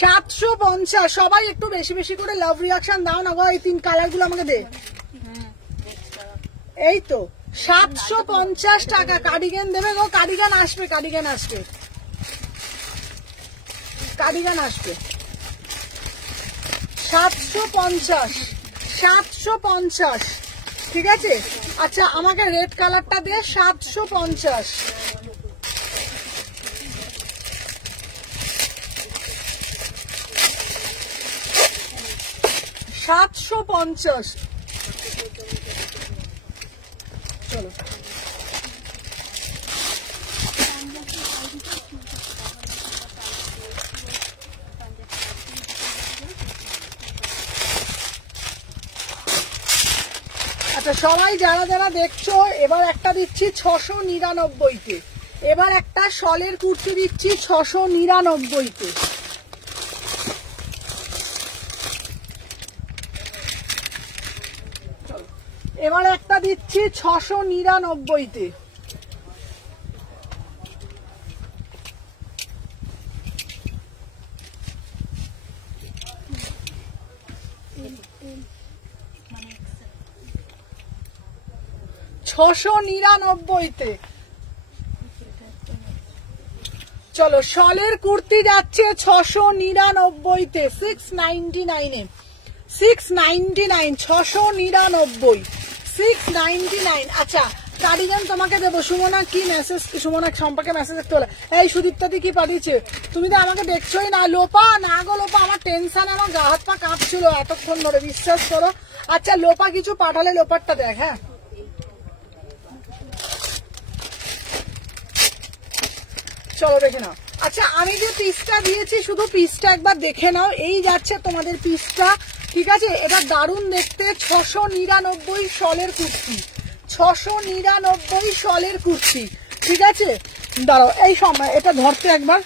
750। সবাই একটু বেশি বেশি করে লাভ রিয়াকশন দাও না গো। এই 3 কালার গুলো আমাকে দে। এই তো 750 টাকা। কার্ডিগান দেবে গো, কার্ডিগান আসবে, কার্ডিগান আসবে, কার্ডিগান আসবে। 750, 750, ঠিক আছে। আচ্ছা আমাকে রেড কালারটা দে 750। 750। চলো আচ্ছা সবাই যারা যারা দেখছো, এবার একটা দিচ্ছি 699-তে। এবার একটা শলের কুর্তি দিচ্ছি 699-তে। এবার একটা দিচ্ছি 699-তে। চলো শলের কুর্তি যাচ্ছে 699-তে, 699-এ, 699, 699, 699। আচ্ছা কার্ডিগান তোমাকে দেবো। সুমনা কি মেসেজ, সুমনা সম্পর্কে মেসেজ দেখতে হলে, এই সুদীপ্তাদি কি পাঠিয়েছে? তুমি তো আমাকে দেখছোই না। লোপা না গো লোপা, আমার টেনশনে আমার গা হাত পা কাঁপছিল এতক্ষণ ধরে, বিশ্বাস করো। আচ্ছা লোপা কিছু পাঠালে লোপারটা দেখ। হ্যাঁ চলো দেখে নাও। আচ্ছা আমি যে পিসটা দিয়েছি শুধু পিসটা একবার দেখে নাও। এই যাচ্ছে তোমাদের পিসটা, ঠিক আছে? এটা দারুণ দেখতে। 699 শলের কুর্তি, 699 শলের কুর্তি, ঠিক আছে? দাঁড়াও এই সময় এটা ধরতে একবার।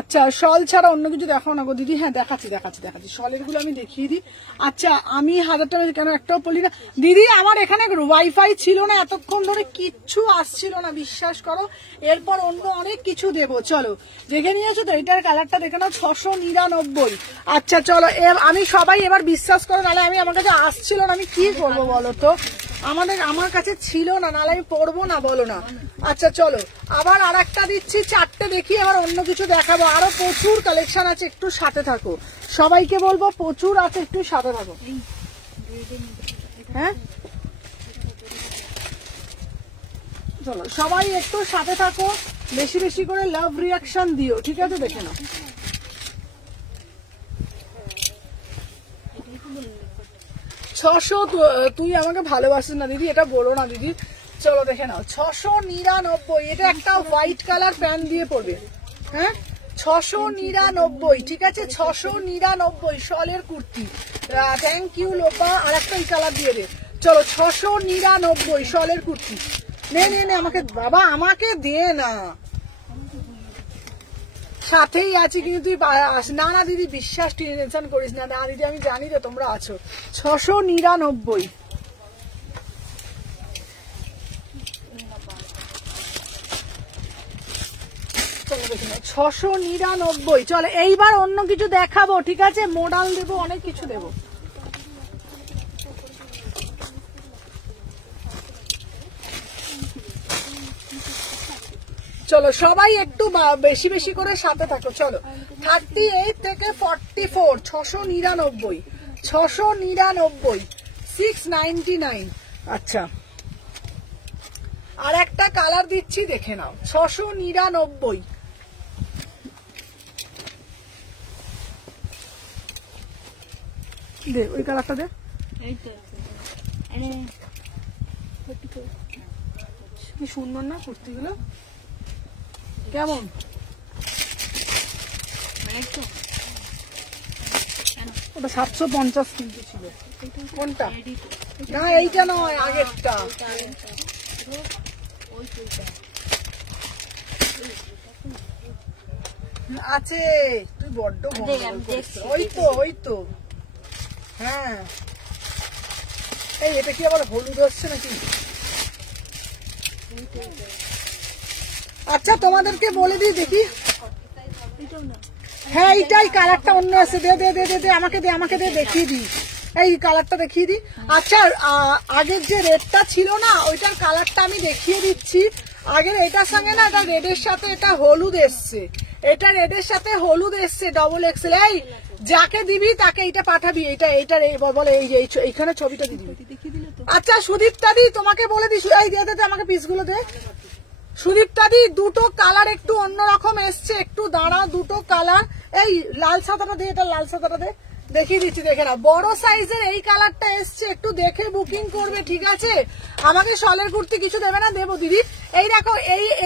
আচ্ছা শল ছাড়া অন্য কিছু দেখাও না গো দিদি। হ্যাঁ দেখাচ্ছি দেখাচ্ছি দেখাচ্ছি, শলের গুলো আমি দেখিয়ে দিই। আচ্ছা আমি 1000 টাকা কেন একটাও বলি না দিদি, আমার এখানে ওয়াইফাই ছিল না এতক্ষণ ধরে, কিচ্ছু আসছিল না, বিশ্বাস করো। এরপর অন্য অনেক কিছু দেবো। চলো দেখে নিয়েছো তো, এটার কালারটা দেখে নাও, 699। আচ্ছা চলো আমি সবাই এবার বিশ্বাস করো, নাহলে আমি আমার কাছে আসছিল না, আমি কি করবো বলো তো, আমার কাছে ছিল না, নাহলে আমি পড়বো না, বলো না। আচ্ছা চলো আবার আর একটা দিচ্ছি, 4টে দেখি, আবার অন্য কিছু দেখাবো। আরো প্রচুর কালেকশন আছে, একটু সাথে থাকো। সবাইকে বলবো প্রচুর আছে, একটু সাথে থাকো। হ্যাঁ চলো সবাই একটু সাথে থাকো, বেশি বেশি করে লাভ রিয়াকশন দিও, ঠিক আছে? দেখে নাও। তুই আমাকে ভালোবাসিস না দিদি, এটা বলো না দিদি। চলো দেখে নাও, 699। এটা একটা হোয়াইট কালার প্যান্ট দিয়ে পড়বে। হ্যাঁ 699, ঠিক আছে? 699 শলের কুর্তি। Thank you Lopa. আর একটা এই কালার দিয়ে দে। চলো 699 শলের কুর্তি। নে নে নে আমাকে বাবা, আমাকে দে না, সাথেই আছি কিন্তু তুই না। না দিদি বিশ্বাস, টেনশন করিস না। না দিদি আমি জানি যে তোমরা আছো। 699। চলো দেখি না, 699। চলো এইবার অন্য কিছু দেখাবো, ঠিক আছে? মডেল দেবো, অনেক কিছু দেবো। চলো সবাই একটু বেশি বেশি করে সাথে থাকো। চলো 38 থেকে 44, 699, 699, 699। আচ্ছা আর একটা কালার দিচ্ছি, দেখে নাও, 699। দে ওই কালারটা দে। কি সুন্দর না কুর্তিগুলো, কেমন? ওটা 750 কিন্তু ছিল। কোনটা? না এইটা নয়, আগেরটা আছে। তুই বড্ড ওই তো ওই তো। হ্যাঁ এই এটা কি আবার হলুদ হচ্ছে নাকি? আচ্ছা তোমাদেরকে বলে দিই দেখি। হ্যাঁ এইটাই কালারটা অন্য আছে। দে দে দে দে আমাকে দে, আমাকে দে, দেখিয়ে দিই। এই কালারটা দেখিয়ে দিই। আচ্ছা আগের যে রেডটা ছিল না, ওইটার কালারটা আমি দেখিয়ে দিচ্ছি। আগের এটার সঙ্গে না, এটা রেডের সাথে এটা হলুদ এসছে, এটা রেডের সাথে হলুদ এসছে, ডবল এক্সেল। এই যাকে দিবি তাকে এইটা পাঠাবি। এটা এটা বলে এই যে এইখানে ছবিটা দিবি। আচ্ছা সুদীপ্তা দি তোমাকে বলে দিস, এই দে দে আমাকে পিসগুলো দে। সুদীপ্তা দি দুটো কালার একটু অন্যরকম এসছে, একটু দাঁড়াও। দুটো কালার, এই লাল সাদাটা দে, এটা লাল সাদাটা দে। দেখিয়ে দিচ্ছি, দেখে না। বড় সাইজের এই কালারটা এসছে, একটু দেখে বুকিং করবে, ঠিক আছে? আমাকে শলের কুর্তি কিছু দেবে না, দেবো দিদি। এই দেখো,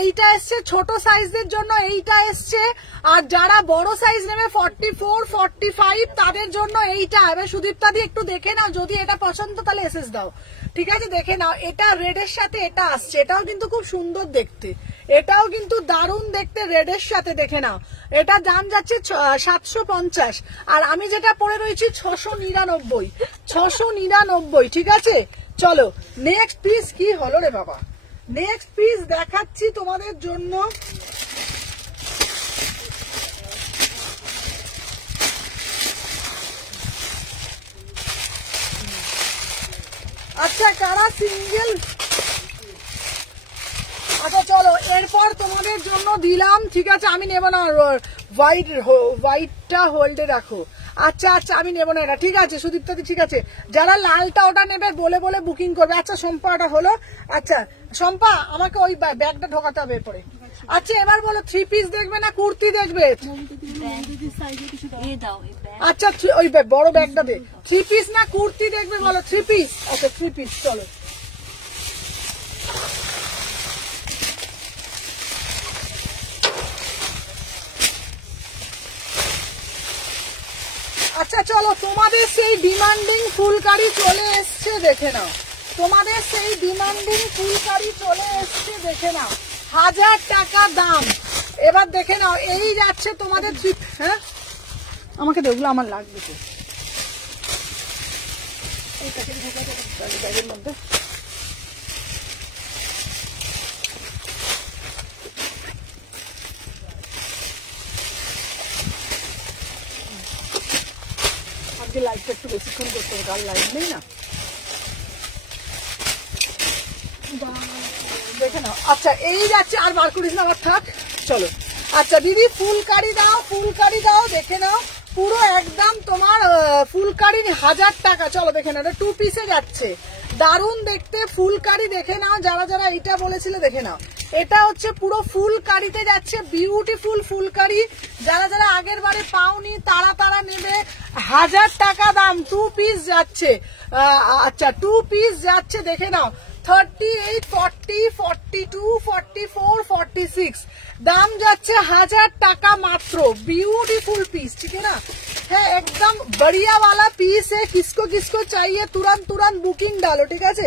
এইটা এসছে ছোট সাইজের জন্য, এইটা এসছে। আর যারা বড় সাইজ নেবে 44, 45 তাদের জন্য এইটা। এবার সুদীপ্তা দি একটু দেখে নাও, যদি এটা পছন্দ তাহলে এসএস দাও, ঠিক আছে? দেখে নাও, এটা রেডের সাথে এটা আসছে, এটাও কিন্তু খুব সুন্দর দেখতে, এটাও কিন্তু দারুণ দেখতে রেডের সাথে। দেখে নাও, এটা দাম যাচ্ছে 750, আর আমি যেটা পরে রয়েছি 699, 699, ঠিক আছে? চলো নেক্সট পিস কি হলো রে বাবা, নেক্সট পিস দেখাচ্ছি তোমাদের জন্য। আচ্ছা, কারা সিঙ্গেল? আচ্ছা চলো, এরপর তোমাদের জন্য দিলাম, ঠিক আছে? আমি নেব না, হোয়াইটটা হোল্ডে রাখো। আচ্ছা আচ্ছা, আমি নেব না এটা, ঠিক আছে সুদীপ্তা দি, ঠিক আছে? যারা লালটা ওটা নেবে বলে বলে বুকিং করবে। আচ্ছা সম্পা, ওটা হলো। আচ্ছা সম্পা, আমাকে ওই ব্যাগটা ঢোকাতে হবে এরপরে। আচ্ছা এবার বলো, 3 পিস দেখবে না কুর্তি দেখবে? আচ্ছা ওই বড় ব্যাগটা দে। 3 পিস না কুর্তি দেখবে বলো? 3 পিস। আচ্ছা 3 পিস, চলো। আচ্ছা চলো, তোমাদের সেই ডিমান্ডিং ফুলকারি চলে এসছে, দেখে নাও। তোমাদের সেই ডিমান্ডিং ফুলকারি চলে এসছে, দেখে নাও। 1000 টাকা দাম। এবার দেখে নাও, এই যাচ্ছে তোমাদের। হ্যাঁ আমাকে দেখলো, আমার লাগবে তো ব্যাগের মধ্যে। আজকে লাইটটা একটু বেশিক্ষণ করতে হবে, কাল লাইট নেই না, দেখে নাও। আচ্ছা এই যাচ্ছে, আর বার করিস না, আবার থাক, চলো। আচ্ছা দিদি ফুলকারি দাও, ফুলকারি দাও, দেখে নাও। পুরো একদম তোমার ফুলকারি 1000 টাকা। চলো দেখে নাও, এটা 2 পিসে যাচ্ছে, দারুণ দেখতে ফুলকারি। দেখে নাও, যারা যারা এইটা বলেছিল, দেখে নাও, এটা হচ্ছে পুরো ফুলকারিতে যাচ্ছে, বিউটিফুল ফুলকারি। যারা যারা আগের বারে পাওনি তারা তারা নেবে। 1000 টাকা দাম, 2 পিস যাচ্ছে। আচ্ছা 2 পিস যাচ্ছে, দেখে নাও। 38, 40, 42, 44, 46 দাম যাচ্ছে 1000 টাকা মাত্র। বিউটিफुल पीस, ठीक है ना? है एकदम बढ़िया वाला पीस है। किसको किसको चाहिए तुरंत तुरंत बुकिंग डालो, ठीक আছে?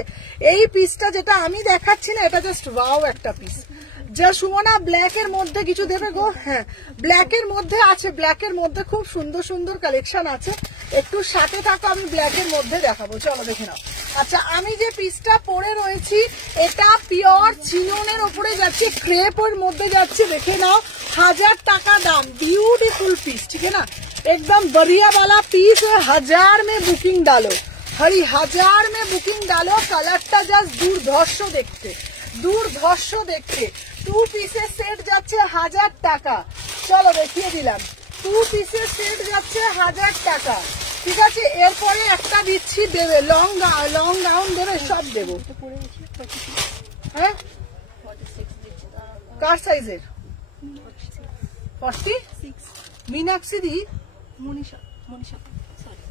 এই পিসটা যেটা আমি দেখাচ্ছি না, এটা জাস্ট ওয়াও একটা পিস। যা সুমনা ব্ল্যাকের মধ্যে কিছু দেবে গো? হ্যাঁ ব্ল্যাকের মধ্যে আছে, ব্ল্যাকের মধ্যে খুব সুন্দর সুন্দর কালেকশন আছে, একটু সাথে থাকো, আমি ব্ল্যাকের মধ্যে দেখাবো, চলো দেখে নাও। আচ্ছা আমি যে পিসটা পরে রয়েছি এটা পিওর চিননের উপরে যাচ্ছে, ক্রেপের মধ্যে যাচ্ছে, দেখে নাও। 1000 টাকা দাম, ब्यूटीफुल पीस, ठीक है ना? एकदम बढ़िया वाला पीस है। 1000 में बुकिंग डालो, हरी 1000 में बुकिंग डालो। কালারটা জাস্ট দুর্ধর্ষ দেখতে, দুর্ধর্ষ দেখতে। 2 পিসের সেট যাচ্ছে 1000 টাকা। চলো দেখিয়ে দিলাম, 2 পিসের সেট যাচ্ছে 1000 টাকা, ঠিক আছে? এরপরে একটা দিচ্ছি, দেবে লং গাউন দেবে, সব দেবো। হ্যাঁ কার সাইজের? 46 मीनाक्षी दी, মনীষা সরি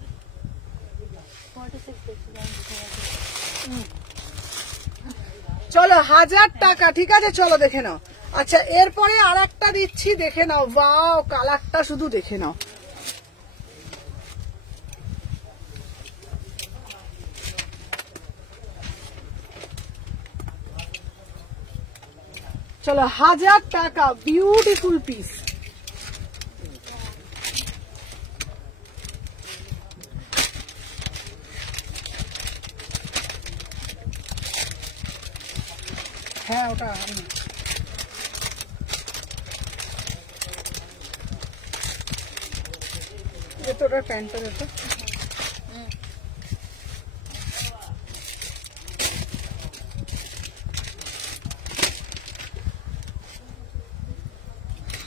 46 দেখছিলাম। চলো 1000 টাকা, ঠিক আছে? চলো দেখে নাও। আচ্ছা এরপরে আর একটা দিচ্ছি, দেখে নাও। ওয়াও কালারটা শুধু দেখে নাও। চলো 1000 টাকা, বিউটিফুল পিস। হ্যাঁ ওটা আমি ওটা প্যান্টের ওটা।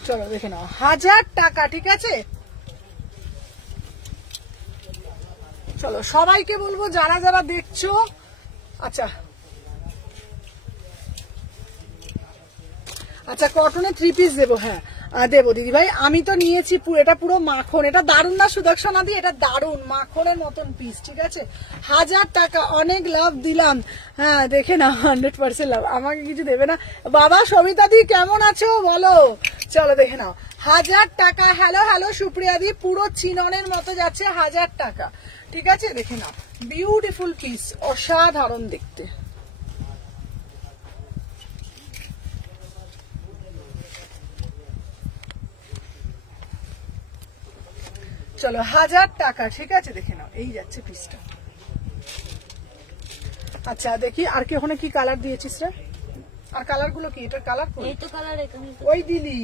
চলো দেখে নাও, 1000 টাকা, ঠিক আছে? চলো সবাইকে বলবো যারা যারা দেখছো। আচ্ছা আচ্ছা কটনে 3 পিস দেবো। হ্যাঁ দেবো দিদি ভাই। আমি তো নিয়েছি এটা পুরো মাখন, এটা দারুন না সুদর্শনা দি? এটা দারুন মাখনের মতন পিস, ঠিক আছে। 1000 টাকা, অনেক লাভ দিলাম। হ্যাঁ দেখে না 100% লাভ। আমাকে কিছু দেবে না বাবা? সবিতা দি কেমন আছো বলো? চলো দেখে নাও, 1000 টাকা। হ্যালো হ্যালো সুপ্রিয়া দি, পুরো চিননের মতো যাচ্ছে, 1000 টাকা, ঠিক আছে। দেখে নাও, বিউটিফুল পিস, অসাধারণ দেখতে। চলো 1000 টাকা, ঠিক আছে। দেখে নাও, এই যাচ্ছে পিসটা। আচ্ছা দেখি আর কি ওখানে কি কালার দিয়েছিস রে? আর কালার গুলো কি? এটার কালার এই তো কালার এখানে ওই দিলি।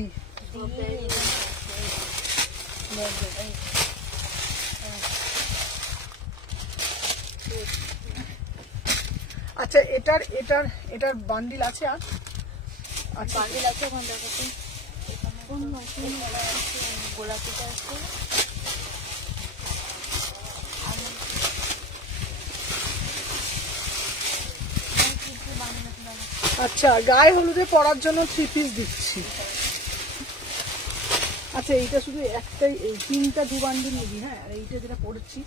আচ্ছা এটার এটার এটার বান্ডিল আছে? আর আচ্ছা বান্ডিল আছে ওখানে দেখাতে। কোন মাসে গোলাপিটা আছে। আচ্ছা গায়ে হলুদে পরার জন্য 3 পিস দিচ্ছি। আচ্ছা এইটা শুধু একটাই, এই 3টা 2 বান্ডিল নিবি? হ্যাঁ, আর এইটা যেটা পড়েছি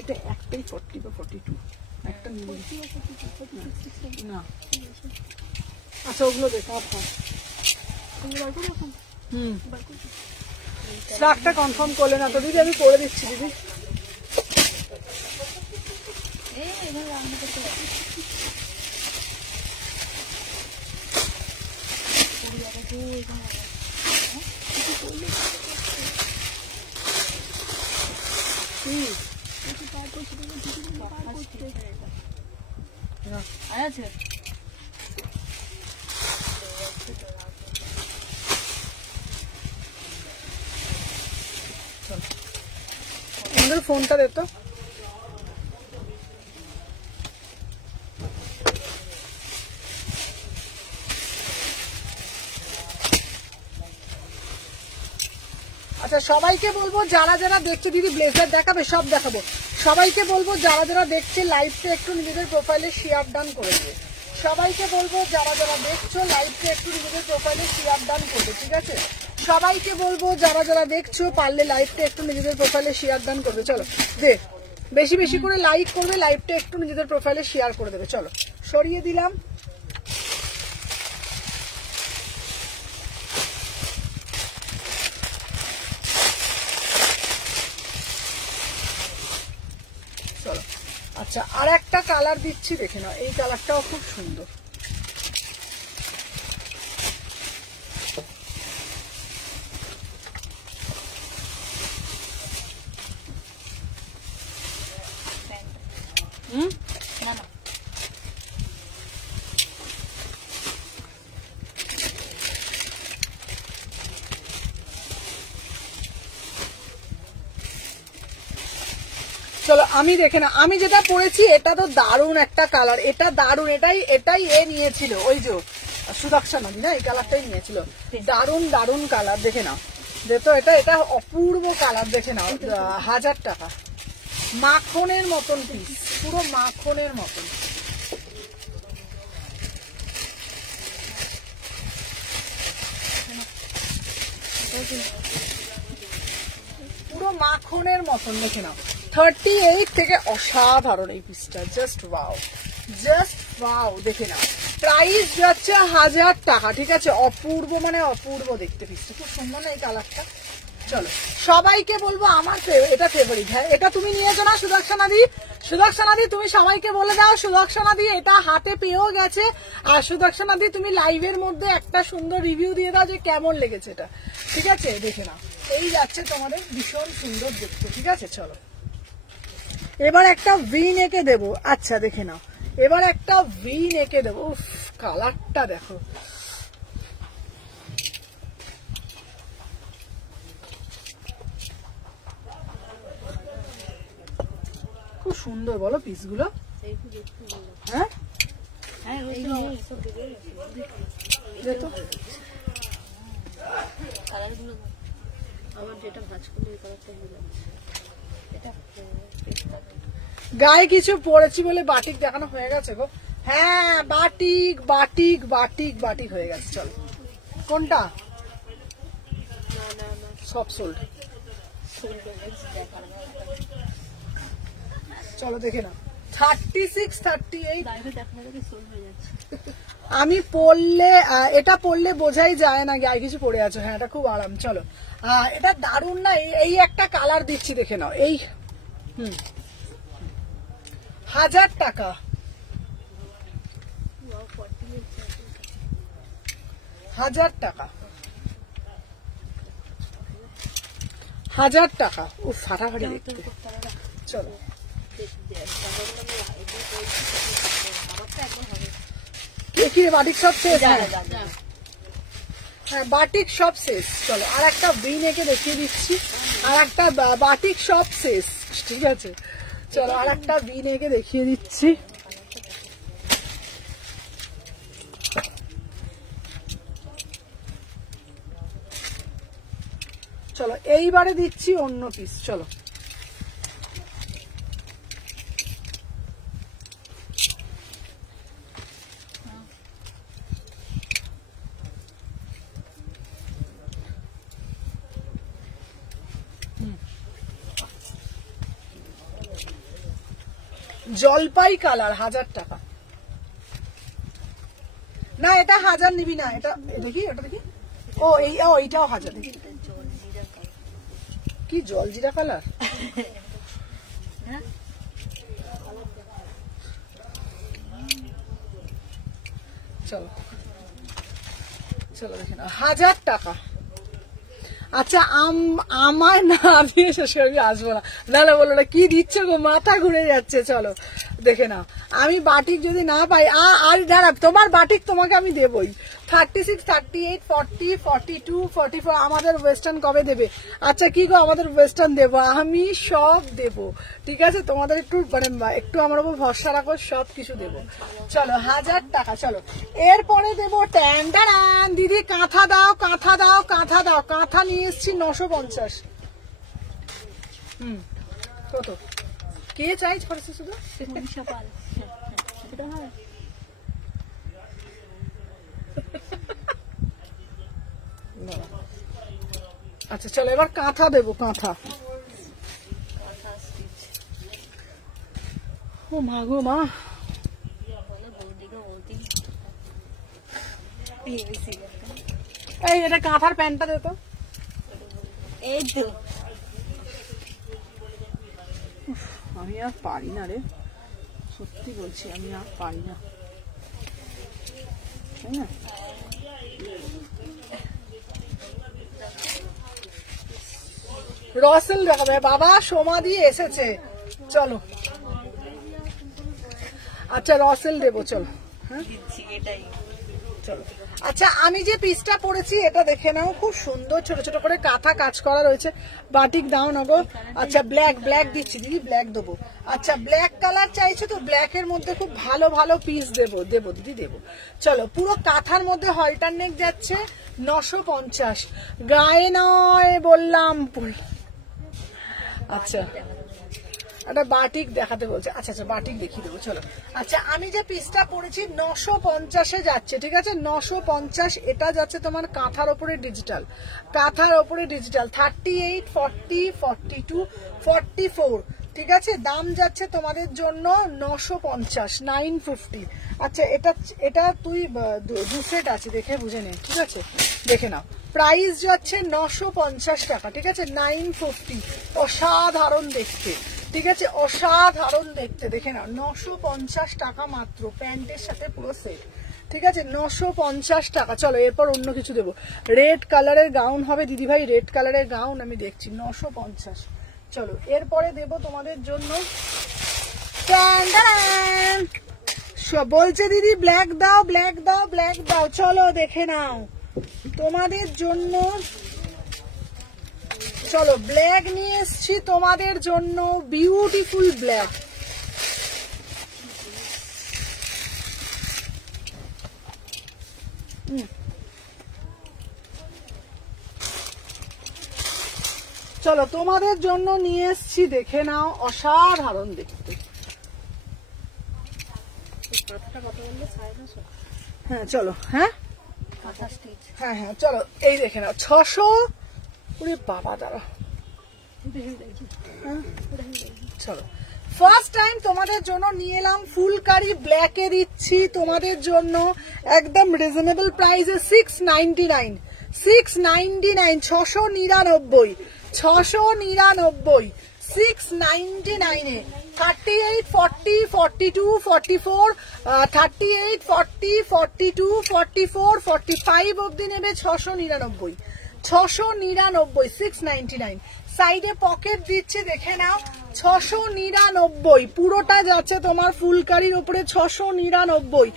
এটা একটাই 40 বা 42, একটা নিবি না? আচ্ছা ওগুলো দেখা স্টাকটা কনফার্ম করলে না তো দিদি? আমি করে দিচ্ছি দিদি। আমাদের ফোনটা দে তো। আচ্ছা সবাইকে বলবো যারা যারা দেখছে, দিদি ব্লেজার দেখাবে? সব দেখাবো। সবাইকে বলবো যারা যারা দেখছে লাইভটা একটু নিজেদের প্রোফাইলে শেয়ার ডান করে দিবে। সবাইকে বলবো যারা যারা দেখছো লাইভটা একটু নিজেদের প্রোফাইলে শেয়ার ডান করবে, ঠিক আছে। সবাইকে বলবো যারা যারা দেখছো পারলে লাইভটা একটু নিজেদের প্রোফাইলে শেয়ার ডান করবে। চলো দে, বেশি বেশি করে লাইক করবে, লাইভটা একটু নিজেদের প্রোফাইলে শেয়ার করে দেবে। চলো সরিয়ে দিলাম। চলো আচ্ছা আর একটা কালার দিচ্ছি, দেখে নাও। এই কালারটাও খুব সুন্দর। চলো আমি দেখে না, আমি যেটা পরেছি এটা তো দারুণ একটা কালার, এটা দারুণ, এটাই এটাই এ নিয়েছিল ওই যে সুদর্শন নদী না, এই কালারটাই নিয়েছিল। দারুণ দারুণ কালার, দেখে নাও। দেখো এটা এটা অপূর্ব কালার, দেখে নাও। 1000 টাকা, মাখনের মতন পিস, পুরো মাখনের মতন। পুরো মাখনের মতন, দেখে নাও। 38 থেকে অসাধারণ এই পিসটা, জাস্ট ওয়াও, জাস্ট ওয়াও, দেখে নাও। প্রাইস যাচ্ছে 1000 টাকা, ঠিক আছে। অপূর্ব মানে অপূর্ব দেখতে পিসটা, খুব সুন্দর না এই কালারটা। চলো সবাইকে বলবো আমার এটা ফেভারিট। হ্যাঁ এটা তুমি নিয়েছো না সুদর্শনা দি? সুদর্শনা দি তুমি সবাইকে বলে দাও, সুদর্শনা দি এটা হাতে পেয়েও গেছে। আর সুদর্শনা দি তুমি লাইভের মধ্যে একটা সুন্দর রিভিউ দিয়ে দাও যে কেমন লেগেছে এটা, ঠিক আছে। দেখে নাও, এই যাচ্ছে তোমাদের, ভীষণ সুন্দর দেখতে, ঠিক আছে। চলো এবার একটা ভি নেকে দেবো। আচ্ছা দেখে নাও, এবার একটা ভি নেকে দেবো। কালারটা দেখো, খুব সুন্দর বলো পিসগুলো। হ্যাঁ গায়ে কিছু পরেছি বলে বাটিক দেখানো হয়ে গেছে গো। হ্যাঁ বাটিক বাটিক বাটিক বাটিক হয়ে গেছে। চলো কোনটা সব সোল্ড। চলো দেখে নাও 36, 38। লাইভে দেখানো দেখে সোল্ড হয়ে যাচ্ছে। আমি পরলে এটা পরলে বোঝাই যায় না গায়ে কিছু পরে আছো। হ্যাঁ এটা খুব আরাম। চলো এটা দারুণ না? এই একটা কালার দিচ্ছি দেখে নাও। এই 1000 টাকা। 1000 টাকা, 1000 টাকা। ও ফাটাফাটি দেখতে। চলো কি রে, বাটিক সব শেষ? হ্যাঁ বাটিক সব শেষ। চলো আর একটা বিন এঁকে দেখিয়ে দিচ্ছি। আর একটা বাটিক সব শেষ, ঠিক আছে? চলো আর একটা বিন এঁকে দেখিয়ে দিচ্ছি। চলো এইবারে দিচ্ছি অন্য পিস। চলো জলপাই কালার, 1000 টাকা। না এটা 1000 নিবি না। এটা দেখি, ওটা দেখি। ও এইটাও 1000। দেখি কি জলজিরা কালার। চলো চলো দেখে না, 1000 টাকা। আচ্ছা আমার না, আমি শেষে আসবো না। নাহলে বলো না কি দিচ্ছ গো, মাথা ঘুরে যাচ্ছে। চলো দেখে নাও। আমি বাটিক যদি না পাই আর দাঁড়া, তোমার বাটিক তোমাকে আমি দেবই। 36, 38, 40, 42, 44 আমাদের ওয়েস্টার্ন কবে দেবে? আচ্ছা কি গো, আমাদের ওয়েস্টার্ন দেবো, আমি সব দেবো, ঠিক আছে? তোমাদের একটু মানে একটু আমার উপর ভরসা রাখো, সব কিছু দেবো। চলো 1000 টাকা। চলো এরপরে দেবো ট্যান্ডারান। দিদি কাঁথা দাও, কাঁথা দাও, কাঁথা দাও। কাঁথা নিয়ে এসছি 950। কত কে চাই খরচ শুধু? মনীষা পাল। এটা হয় আচ্ছা চলো এবার কাঁথা দেবো। কাঁথা, ও মা গো মা। এই এটা কাঁথার প্যান্টটা দে তো। এই তো আমি আর পারি না রে, সত্যি বলছি আমি আর পারি না, তাই না? রসেল দেখাবে বাবা, সমাধি এসেছে। চলো আচ্ছা রসেল দেবো। চলো হ্যাঁ চলো। আচ্ছা আমি যে পিসটা পরেছি এটা দেখে নাও, খুব সুন্দর ছোট ছোট করে কাঁথা কাজ করা রয়েছে। বাটিক দাও না গো। আচ্ছা ব্ল্যাক দিচ্ছি দিদি, ব্ল্যাক দেবো। আচ্ছা ব্ল্যাক কালার চাইছো তো, ব্ল্যাকের মধ্যে খুব ভালো ভালো পিস দেবো দিদি দেবো। চলো পুরো কাঁথার মধ্যে হলটার নেক যাচ্ছে 950। গায়ে নয় বললাম। আচ্ছা একটা বাটিক দেখাতে বলছে। আচ্ছা আচ্ছা বাটিক দেখিয়ে দেবো। চলো আচ্ছা আমি যে পিসটা পরেছি 950-এ যাচ্ছে, ঠিক আছে? 950 এটা যাচ্ছে তোমার কাঁথার ওপরে ডিজিটাল, কাঁথার ওপরে ডিজিটাল 38, 40, 42, 44, ঠিক আছে? দাম যাচ্ছে তোমাদের জন্য 950, 950। আচ্ছা এটা তুই 2 সেট আছে, দেখে বুঝে নে, ঠিক আছে? দেখে নাও প্রাইস যাচ্ছে 950 টাকা, ঠিক আছে? 950। অসাধারণ দেখতে, ঠিক আছে? অসাধারণ দেখতে, দেখে নাও 950 টাকা মাত্র, প্যান্টের সাথে পুরো সেট, ঠিক আছে? 950 টাকা। চলো এরপর অন্য কিছু দেবো। রেড কালারের গাউন হবে দিদিভাই, রেড কালারের গাউন আমি দেখছি 950। চলো এরপরে দেব তোমাদের জন্য বলছে দিদি ব্ল্যাক দাও, ব্ল্যাক দাও, ব্ল্যাক দাও। চলো দেখে নাও তোমাদের জন্য। চলো ব্ল্যাক নিয়ে এসছি তোমাদের জন্য, বিউটিফুল ব্ল্যাক। চলো তোমাদের জন্য নিয়ে এসছি, দেখে নাও, অসাধারণ দেখতে। হ্যাঁ চলো, হ্যাঁ হ্যাঁ চলো এই দেখে নাও 600 ওরে বাবা দাঁড়া, এটা হেভি লাগছে, হ্যাঁ এটা হেভি লাগছে। চলো ফার্স্ট টাইম তোমাদের জন্য নিয়ে এলাম ফুলকারি ব্ল্যাকে, দিচ্ছি তোমাদের জন্য একদম রিজনেবল প্রাইসে 699, 699, 699, 699, 699 এ 38, 40, 42, 44, 38, 40, 42, 44, 45 অব্দি নেবে 699, 699, 699। সাইডে পকেট দিচ্ছি দেখে নাও, 699 পুরোটা যাচ্ছে তোমার ফুলকারির উপরে, 699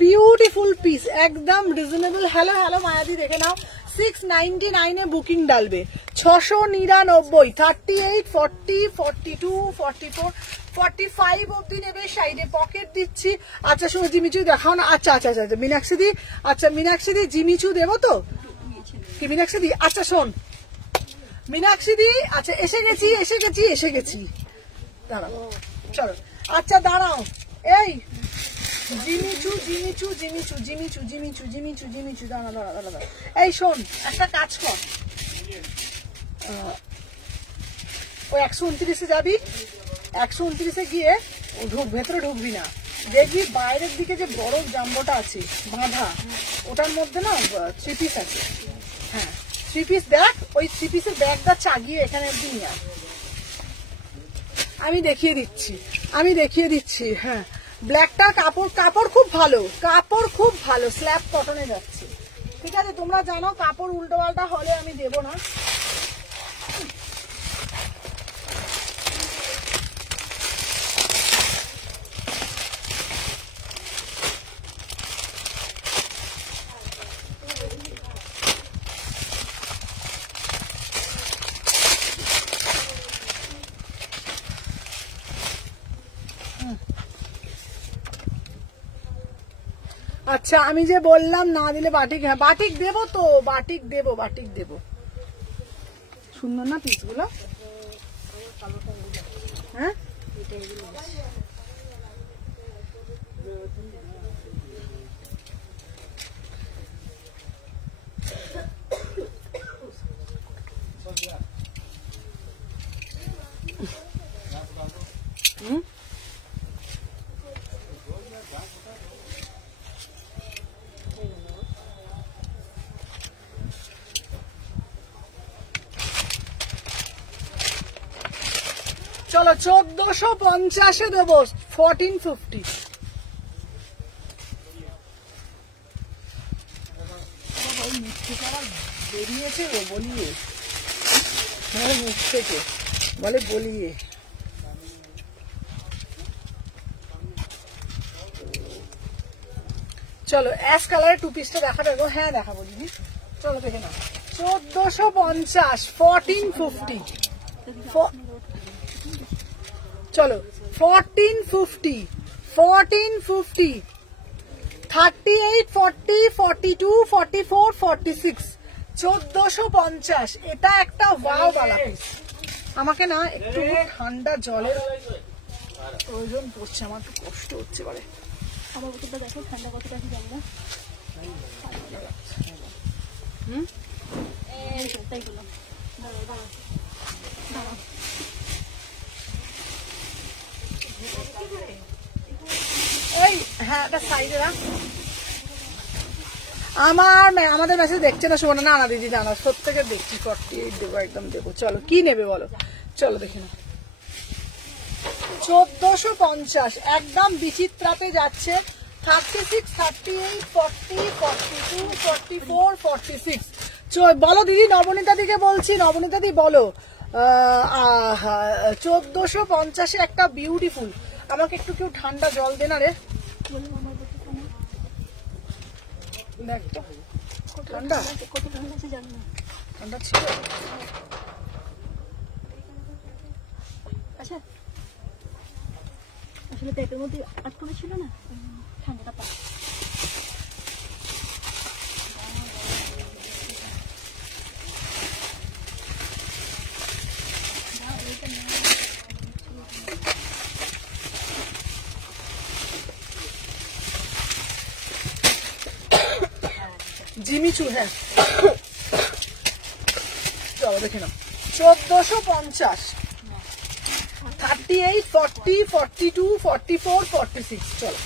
বিউটিফুল পিস, একদম রিজনেবল। হ্যালো হ্যালো মায়াদি দেখে নাও, 699 এ বুকিং ডালবে, 699, 38, 40, 42, 44, 45 অব্দি নেবে। সাইডে পকেট দিচ্ছি। আচ্ছা শোনো জিমিচু দেখাও না। আচ্ছা আচ্ছা আচ্ছা মীনাক্ষী দি, আচ্ছা মীনাক্ষী দি জিমিচু দেবো তো কি মীনাক্ষী দি? আচ্ছা শোন মীনাক্ষী দি, আচ্ছা এসে গেছি এসে গেছি এসে গেছি, দাঁড়াও চলো। আচ্ছা দাঁড়াও, এই Jimmy Choo Jimmy Choo Jimmy Choo Jimmy Choo Jimmy Choo Jimmy Choo Jimmy Choo দাঁড়া দাঁড়া দাঁড়া দাঁড়া। এই শোন একটা কাজ কর, ও 129-এ যাবি, 129-এ গিয়ে ভেতরে ঢুকবি না, দেখবি বাইরের দিকে যে বড় জাম্বোটা আছে বাঁধা, ওটার মধ্যে না 3 পিস আছে। হ্যাঁ 3 পিস দেখ, ওই 3 পিসের ব্যাগটা চাগিয়ে এখানে অব্দি নিয়ে আয়। আমি দেখিয়ে দিচ্ছি, আমি দেখিয়ে দিচ্ছি। হ্যাঁ ব্ল্যাকটার কাপড়, কাপড় খুব ভালো, কাপড় খুব ভালো, স্ল্যাব কটনে যাচ্ছে। ঠিক আছে তোমরা জানো কাপড় উল্টো পাল্টা হলে আমি দেবো না। আচ্ছা আমি যে বললাম না দিলে বাটিক, হ্যাঁ বাটিক দেবো তো, বাটিক দেবো, বাটিক দেবো। সুন্দর না পিসগুলো? হ্যাঁ চলো 1450-এ দেবো, 1450। বেরিয়েছে ও বলিয়ে, হ্যাঁ মুখ থেকে বলে বলিয়ে। চলো অ্যাশ কালারের 2 পিসটা দেখা দেবো। হ্যাঁ দেখাবো দিদি, চলো দেখে নাও। 1450, 1450, চলো 1450, 1450, 38, 40, 42, 44, 46, 1450। এটা একটা ওয়াও বালা পিস। আমাকে না একটু ঠান্ডা জলের প্রয়োজন পড়ছে, আমার তো কষ্ট হচ্ছে বলে। আমার বোতলটা দেখো ঠান্ডা কতটা আছে জানি না। তাই বললাম, দাঁড়াও দাঁড়াও দাঁড়াও। এই হ্যাঁ এটা সাইডে রাখ। আমাদের মেসেজ দেখছে না শোনো না, না দিদি না না প্রত্যেকে দেখছি, 48 দেবো, একদম দেবো। চলো কি নেবে বলো, চলো দেখে না। 1450 একদম বিচিত্রাতে যাচ্ছে, 36, 38, 40, 42, 44, 46। বলো দিদি, নবনীতা দিকে বলছি, নবনীতা দি বলো। 1450-এ একটা বিউটিফুল। আমাকে একটু কেউ ঠান্ডা জল দে না রে, দেখ তো ঠান্ডা, কত ঠান্ডা আছে জানি না। ঠান্ডা ছিল। আচ্ছা আসলে পেটের মধ্যে আটকে ছিল না, ঠান্ডাটা পা। জিমিচু হ্যাঁ চলো চলো দেখে নাও 1450, 38, 40, 42, 44, 46। চলো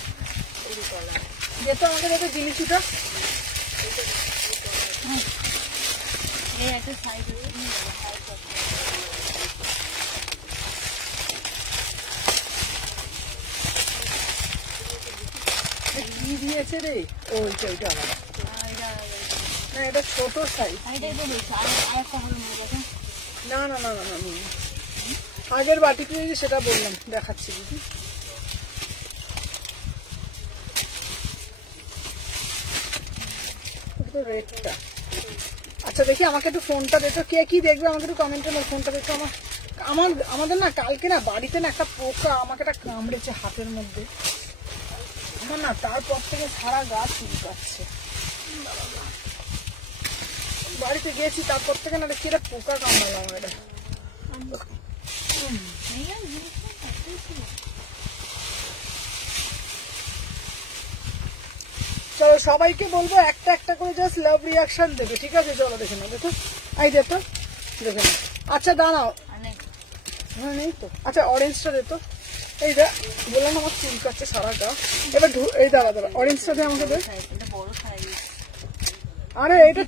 যেহেতু আমাকে দেখো জিনিসটা এই একটা সাইজ কি দিয়েছে রে? ওইটা আলাদা না, এটা ছোট সাইজ। না না না না না, আগের বাটিতে সেটা বললাম, দেখাচ্ছি দিদি। রেডটা আচ্ছা দেখি, আমাকে একটু ফোনটা দেখো, কে কি দেখবে আমাকে একটু কমেন্টে ফোনটা দেখো। আমাদের না কালকে না বাড়িতে না একটা পোকা আমাকে একটা কামড়েছে হাতের মধ্যে, আমার না তারপর থেকে সারা গা চুলকাচ্ছে। বাড়িতে গেছি তারপর থেকে না দেখি এটা পোকা কামড়ালাম এটা। চলো সবাইকে বলবো একটা একটা করে জাস্ট লাভ রিয়াকশন দেবে, ঠিক আছে? চলো দেখে নাও, দেখো এই দেখো দেখে নাও। আচ্ছা দাঁড়াও, হ্যাঁ নেই তো। আচ্ছা অরেঞ্জটা দে তো, এই দেখ বললাম আমার চুলকাচ্ছে সারা গা। এবার এই দাঁড়া অরেঞ্জটা দিয়ে আমাকে দে। আরে এটা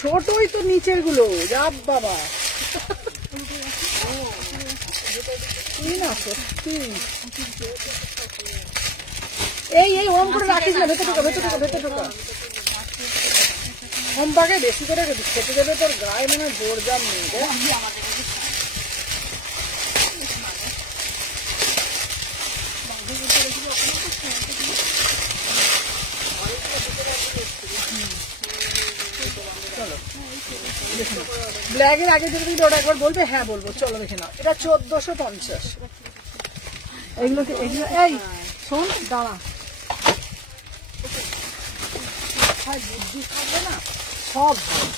ছোটই তো নিচের গুলো, যা বাবা না সত্যি। এই ওরম করে রাখিস না, ভেতর ঢোকা ভেতর ঢোকা ভেতর ঢোকা। হোমবাগে বেশি করে খেতে দেবে, তোর গায়ে মানে জোর জাম নেই। ব্ল্যাকের আগে যদি ওটা একবার বলবে, হ্যাঁ বলবো। চলো দেখে নাও, এটা 1450। এগুলো এই শোন দাঁড়া, বুদ্ধি থাকবে না সব হয়।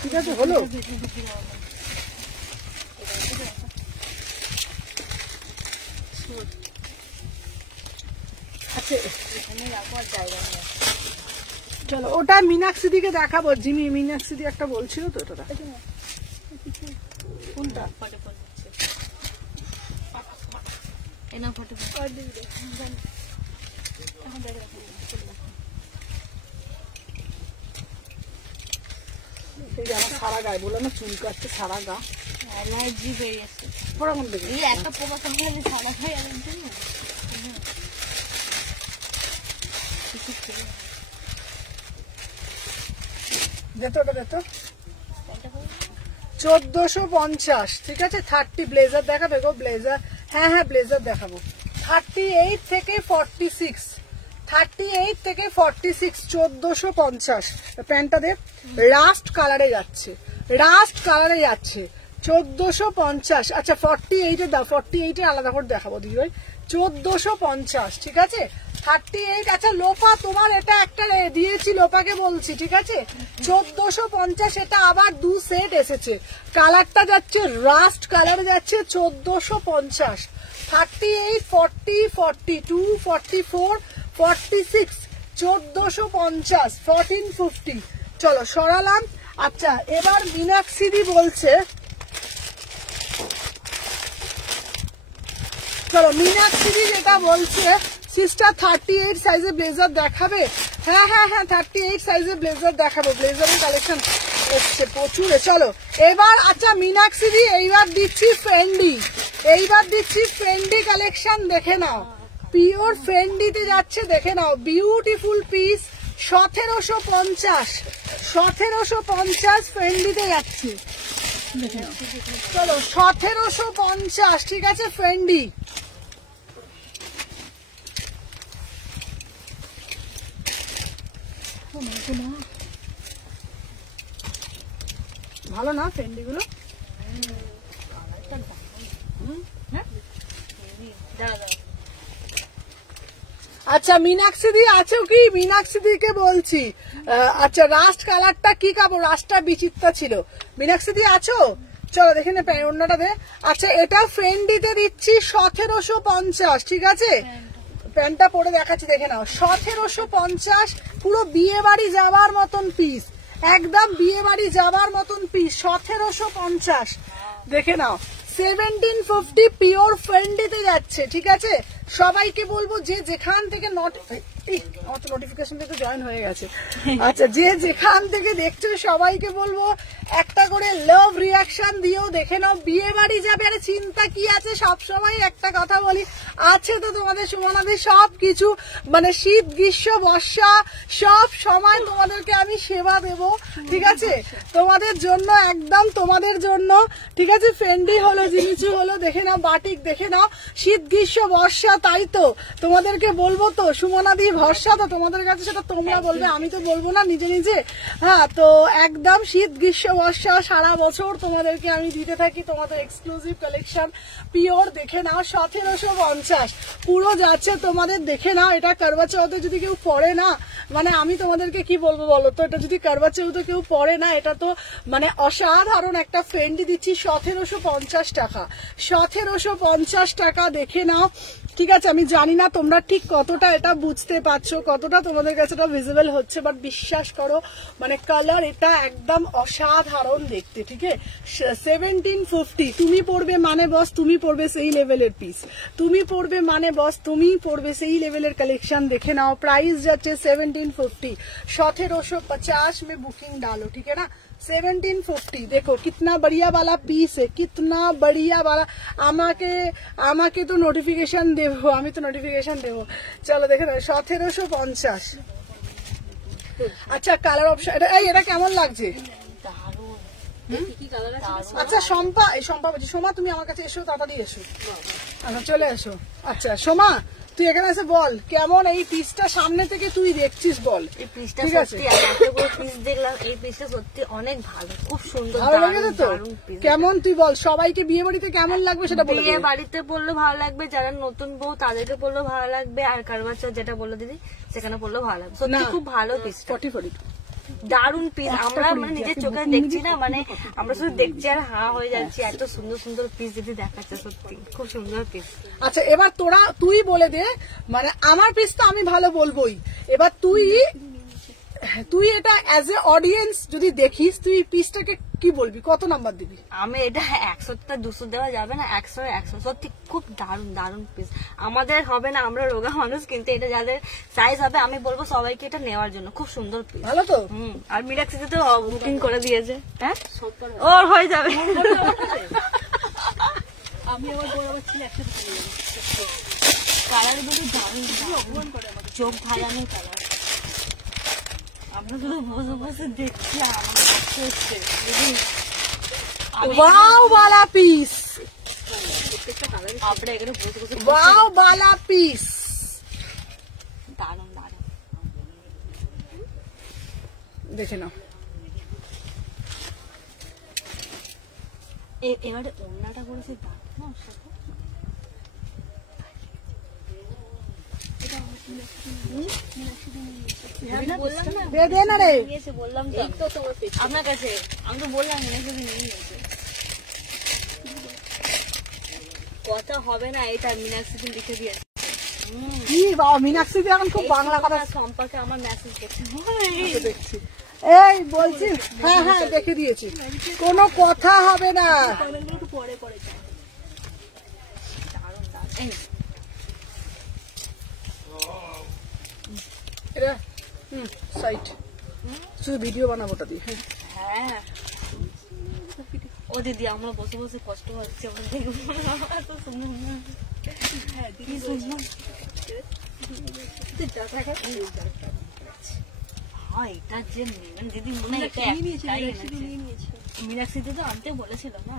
ঠিক আছে হলো। আচ্ছা চলো ওটা মীনাক্ষী দিকে দেখাবো, জিমি মীনাক্ষী দি একটা বলছিল তো ওটা। কোনটা? সারা গায়ে বললাম না চুলকাচ্ছে সারা গা, অ্যালার্জি বেরিয়েছে। এই একটা পোকা কামড়ালে সারা খাই অ্যালার্জি না। ওটা 1450, ঠিক আছে? 30 ব্লেজার দেখাবে গো, ব্লেজার। হ্যাঁ ব্লেজার দেখাবো। 38 থেকে 46, 38 থেকে 46, 1450। প্যান্টটা দেখ, রাস্ট কালারে যাচ্ছে, 1450। আচ্ছা 48 দাও, 48 আলাদা করে দেখাবো দিদি ভাই। 1450, ঠিক আছে? 38। আচ্ছা লোপা তোমার এটা একটা দিয়েছি, লোপাকে বলছি, ঠিক আছে? 1450, এটা আবার 2 সেট এসেছে। কালারটা যাচ্ছে রাস্ট কালারে যাচ্ছে 1450। 38, 40, 42, 44, 46, 1450, 1450। চলো সরালাম। আচ্ছা এবার মীনাক্ষী দি বলছে, চলো মীনাক্ষী দি যেটা বলছে, সিস্টার 38 সাইজের ব্লেজার দেখাবে। হ্যাঁ 38 সাইজের ব্লেজার দেখাবো, ব্লেজারের কালেকশন এসছে প্রচুর। চলো এবার আচ্ছা মীনাক্ষী দি এইবার দিচ্ছি ফ্রেন্ডি কালেকশন, দেখে নাও। পিওর ফ্রেন্ডিতে যাচ্ছে, দেখে নাও। বিউটিফুল পিস, 1750 ফ্রেন্ডিতে যাচ্ছে, দেখে নাও। চলো 1750, ঠিক আছে? ফ্রেন্ডি ভালো না ফ্রেন্ডি গুলো? আচ্ছা মীনাক্ষী দি আছো কি? মীনাক্ষী দিকে বলছি। আচ্ছা রাস্ট কালারটা কি কাপড়? রাস্টটা বিচিত্রা ছিল। মীনাক্ষী দি আছো? চলো দেখে নে অন্যটা দে। আচ্ছা এটা ফ্রেন্ডিতে দিচ্ছি 1750, ঠিক আছে? প্যান্টটা পরে দেখাচ্ছি, দেখে নাও 1750, পুরো বিয়ে বাড়ি যাওয়ার মতন পিস, একদম বিয়ে বাড়ি যাওয়ার মতন পিস, 1750, দেখে নাও 1750 পিওর ফেন্ডিতে যাচ্ছে, ঠিক আছে। সবাইকে বলবো যে যেখান থেকে নোটিফিকেশন থেকে জয়েন হয়ে গেছে, আচ্ছা যে যেখান থেকে দেখছো সবাইকে বলবো একটা করে লাভ রিয়াকশন দিও, দেখে নাও বিয়ে বাড়ি যাবে, আরে চিন্তা কি আছে, সবসময় একটা কথা বলি, আছে তো তোমাদের সুমনাদি সবকিছু, মানে শীত গ্রীষ্ম বর্ষা সব সময় তোমাদেরকে আমি সেবা দেব, ঠিক আছে, তোমাদের জন্য, একদম তোমাদের জন্য, ঠিক আছে। ফেন্ডি হলো, জিনিসু হলো, দেখে নাও বাটিক, দেখে নাও শীত গ্রীষ্ম বর্ষা, তাই তো তোমাদেরকে বলবো তো সুমনাদি ভরসা তো তোমাদের কাছে, সেটা তোমরা বলবে, আমি তো বলবো না নিজে নিজে। হ্যাঁ, তো একদম শীত গ্রীষ্ম বর্ষা সারা বছর তোমাদেরকে আমি দিতে থাকি তোমাদের এক্সক্লুসিভ কালেকশন পিওর, দেখে নাও 1750 পুরো যাচ্ছে তোমাদের, দেখে নাও। এটা করবা চৌথে যদি কেউ পরে না, মানে আমি তোমাদেরকে কি বলবো বলো তো, এটা যদি করবা চৌথে কেউ পরে না, এটা তো মানে অসাধারণ একটা ফেন্ডি দিচ্ছি 1750 টাকা, 1750 টাকা, দেখে নাও, ঠিক আছে। আমি জানি না তোমরা ঠিক কতটা এটা বুঝতে পারছো, কতটা তোমাদের কাছে এটা ভিজিবল হচ্ছে, বাট বিশ্বাস করো মানে কালার এটা একদম অসাধারণ দেখতে, ঠিক আছে। 1750 তুমি পড়বে মানে বস, তুমি পড়বে সেই লেভেলের পিস, তুমি পড়বে মানে বস, তুমি পড়বে সেই লেভেলের কালেকশন, দেখে নাও। প্রাইস যাচ্ছে 1750, 1750 में बुकिंग डालो, ठीक है ना। 1750 देखो कितना बढ़िया वाला पीस है, कितना बढ़िया वाला। আমাকে তো নোটিফিকেশন দেবো, আমি তো নোটিফিকেশন দেবো। চলো দেখে নাও 1750। আচ্ছা কালার অপশন, এটা কেমন লাগছে? আচ্ছা শম্পা, বলছি সোমা, তুমি আমার কাছে এসো, তাড়াতাড়ি এসো, আচ্ছা চলে এসো। আচ্ছা সোমা তুই এখানে এসে বল কেমন এই পিসটা, সামনে থেকে তুই দেখছিস বল। এই পিসটা সত্যি এতগুলো পিস দেখলাম, এই পিসটা সত্যি অনেক ভালো, খুব সুন্দর, ভালো লেগেছে তো? কেমন তুই বল, সবাইকে বিয়ে বাড়িতে কেমন লাগবে সেটা বল। বিয়ে বাড়িতে পড়লে ভালো লাগবে, যারা নতুন বউ তাদেরকে পড়লেও ভালো লাগবে, আর কারবার চৌথ যেটা বললো দিদি সেখানে পড়লেও ভালো লাগবে, সত্যি খুব ভালো পিস, 40 দারুন পিস। আমরা মানে নিজের চোখে দেখছি না, মানে আমরা শুধু দেখছি আর হা হয়ে যাচ্ছি, এত সুন্দর সুন্দর পিস যদি দেখাচ্ছে, সত্যি খুব সুন্দর পিস। আচ্ছা এবার তুই বলে দে, মানে আমার পিস তো আমি ভালো বলবোই, এবার তুই এটা অ্যাজ এ অডিয়েন্স যদি দেখিস, তুই পিসটাকে কি বলবি, কত নাম্বার দিবি? আমি এটা 100টা 200 দেওয়া যাবে না, 100 সত্যি খুব দারুন দারুন পিস। আমাদের হবে না, আমরা রোগা মানুষ, কিন্তু এটা যাদের সাইজ হবে আমি বলবো সবাইকে এটা নেওয়ার জন্য, খুব সুন্দর পিস। ভালো তো? আর মিরাক্সিতে তো বুকিং করে দিয়েছে, হ্যাঁ ওর হয়ে যাবে। আমি আমার বড় আমার ছেলে একসাথে চলে যাবো। কালার গুলো দারুন, অপমান করে আমাকে, চোখ ধারানো কালার। আমরা শুধু বসে বসে দেখছি, আমাদের হচ্ছে ওয়াও वाला পিস, আমরা এখানে বসে বসে ওয়াও वाला পিস, দারুন দারুন। দেখে নাও। এবারে ওড়নাটা করেছে দারুন না, ওর সাথে বললাম না, দে না রে, নিয়েছে বললাম তো আপনার কাছে, আমি তো বললাম নিয়ে নিয়েছে। কথা হবে না, এটা মীনাক্ষী দিন লিখে দিয়েছে। কি বাবা, মীনাক্ষী এখন খুব বাংলা কথা সম্পর্কে আমার মেসেজ করছে, দেখছি। এই বলছি, হ্যাঁ হ্যাঁ দেখে দিয়েছি, কোনো কথা হবে না। পরে পরে দারুন দারুন। এটা সাইট শুধু ভিডিও বানাবো ওটা দিয়ে। হ্যাঁ ও দিদি, আমরা বসে বসে কষ্ট হচ্ছে, আমরা দেখবো এত সুন্দর, হ্যাঁ কি সুন্দর। হ্যাঁ এটা যে দিদি মনে হয় এটা একটাই এনেছে, मीनाक्षी तो आनते बोलेছিল না।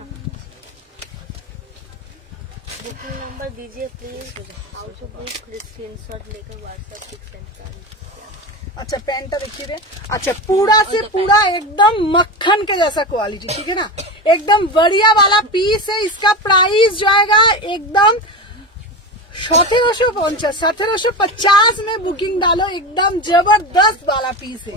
बुकिंग नंबर दीजिए please, how to book screenshot लेकर व्हाट्सएप पिक सेंड कर। अच्छा पैंटा देखिए रे, अच्छा पूरा से पूरा एकदम मक्खन के जैसा क्वालिटी, ठीक है ना, एकदम बढ़िया वाला पीस है। इसका प्राइस जो आएगा एकदम 1750 में बुकिंग डालो, एकदम जबरदस्त वाला पीस है,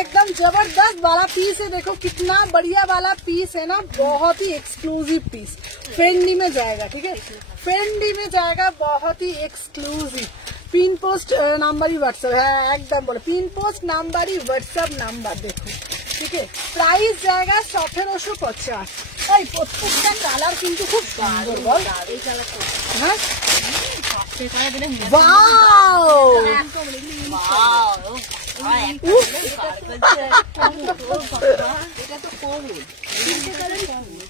एकदम जबरदस्त वाला पीस है। देखो कितना बढ़िया वाला पीस है ना, बहुत ही एक्सक्लूसिव पीस, फेंडी में जाएगा, ठीक है, फेंडी में जाएगा, बहुत ही एक्सक्लूसिव। পিন পোস্ট নাম্বারই হোয়াটসঅ্যাপ, হ্যাঁ একদম বলো পিন পোস্ট নাম্বারই হোয়াটসঅ্যাপ নাম্বার। দেখো ঠিক আছে, প্রাইস জায়গা 1750। এই প্রত্যেকটা কালার কিন্তু খুব সুন্দর বল। হ্যাঁ ওয়াও,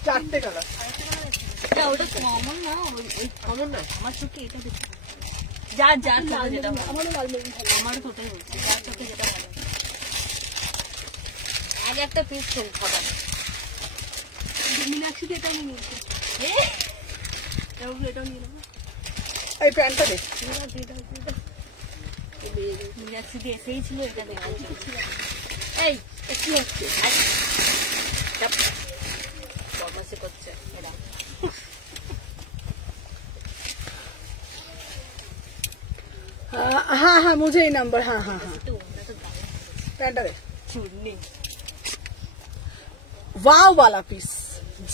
চারটে কালার। ওটা কমন না, ওই কমন না আমার চোখে এটা দেখি, যার যার চোখে যেটা আমারও কোথায় বলছি, যার চোখে যেটা ভালো এক একটা পিস খাবার। মীনাক্ষী এটা নিয়ে নিয়েছে, এটাও নিয়ে নেবো। এই প্যান্টটা দেখ, মীনাক্ষী দিয়ে এসেই ছিল এটা দেখার জন্য। এই কি হচ্ছে বদমাশি করছে এরা। हाँ हाँ मुझे ही नंबर, हाँ हाँ हाँ তো ওটা তো দারুণ पैंटा दे। চুন্নি। वाव वाला पीस,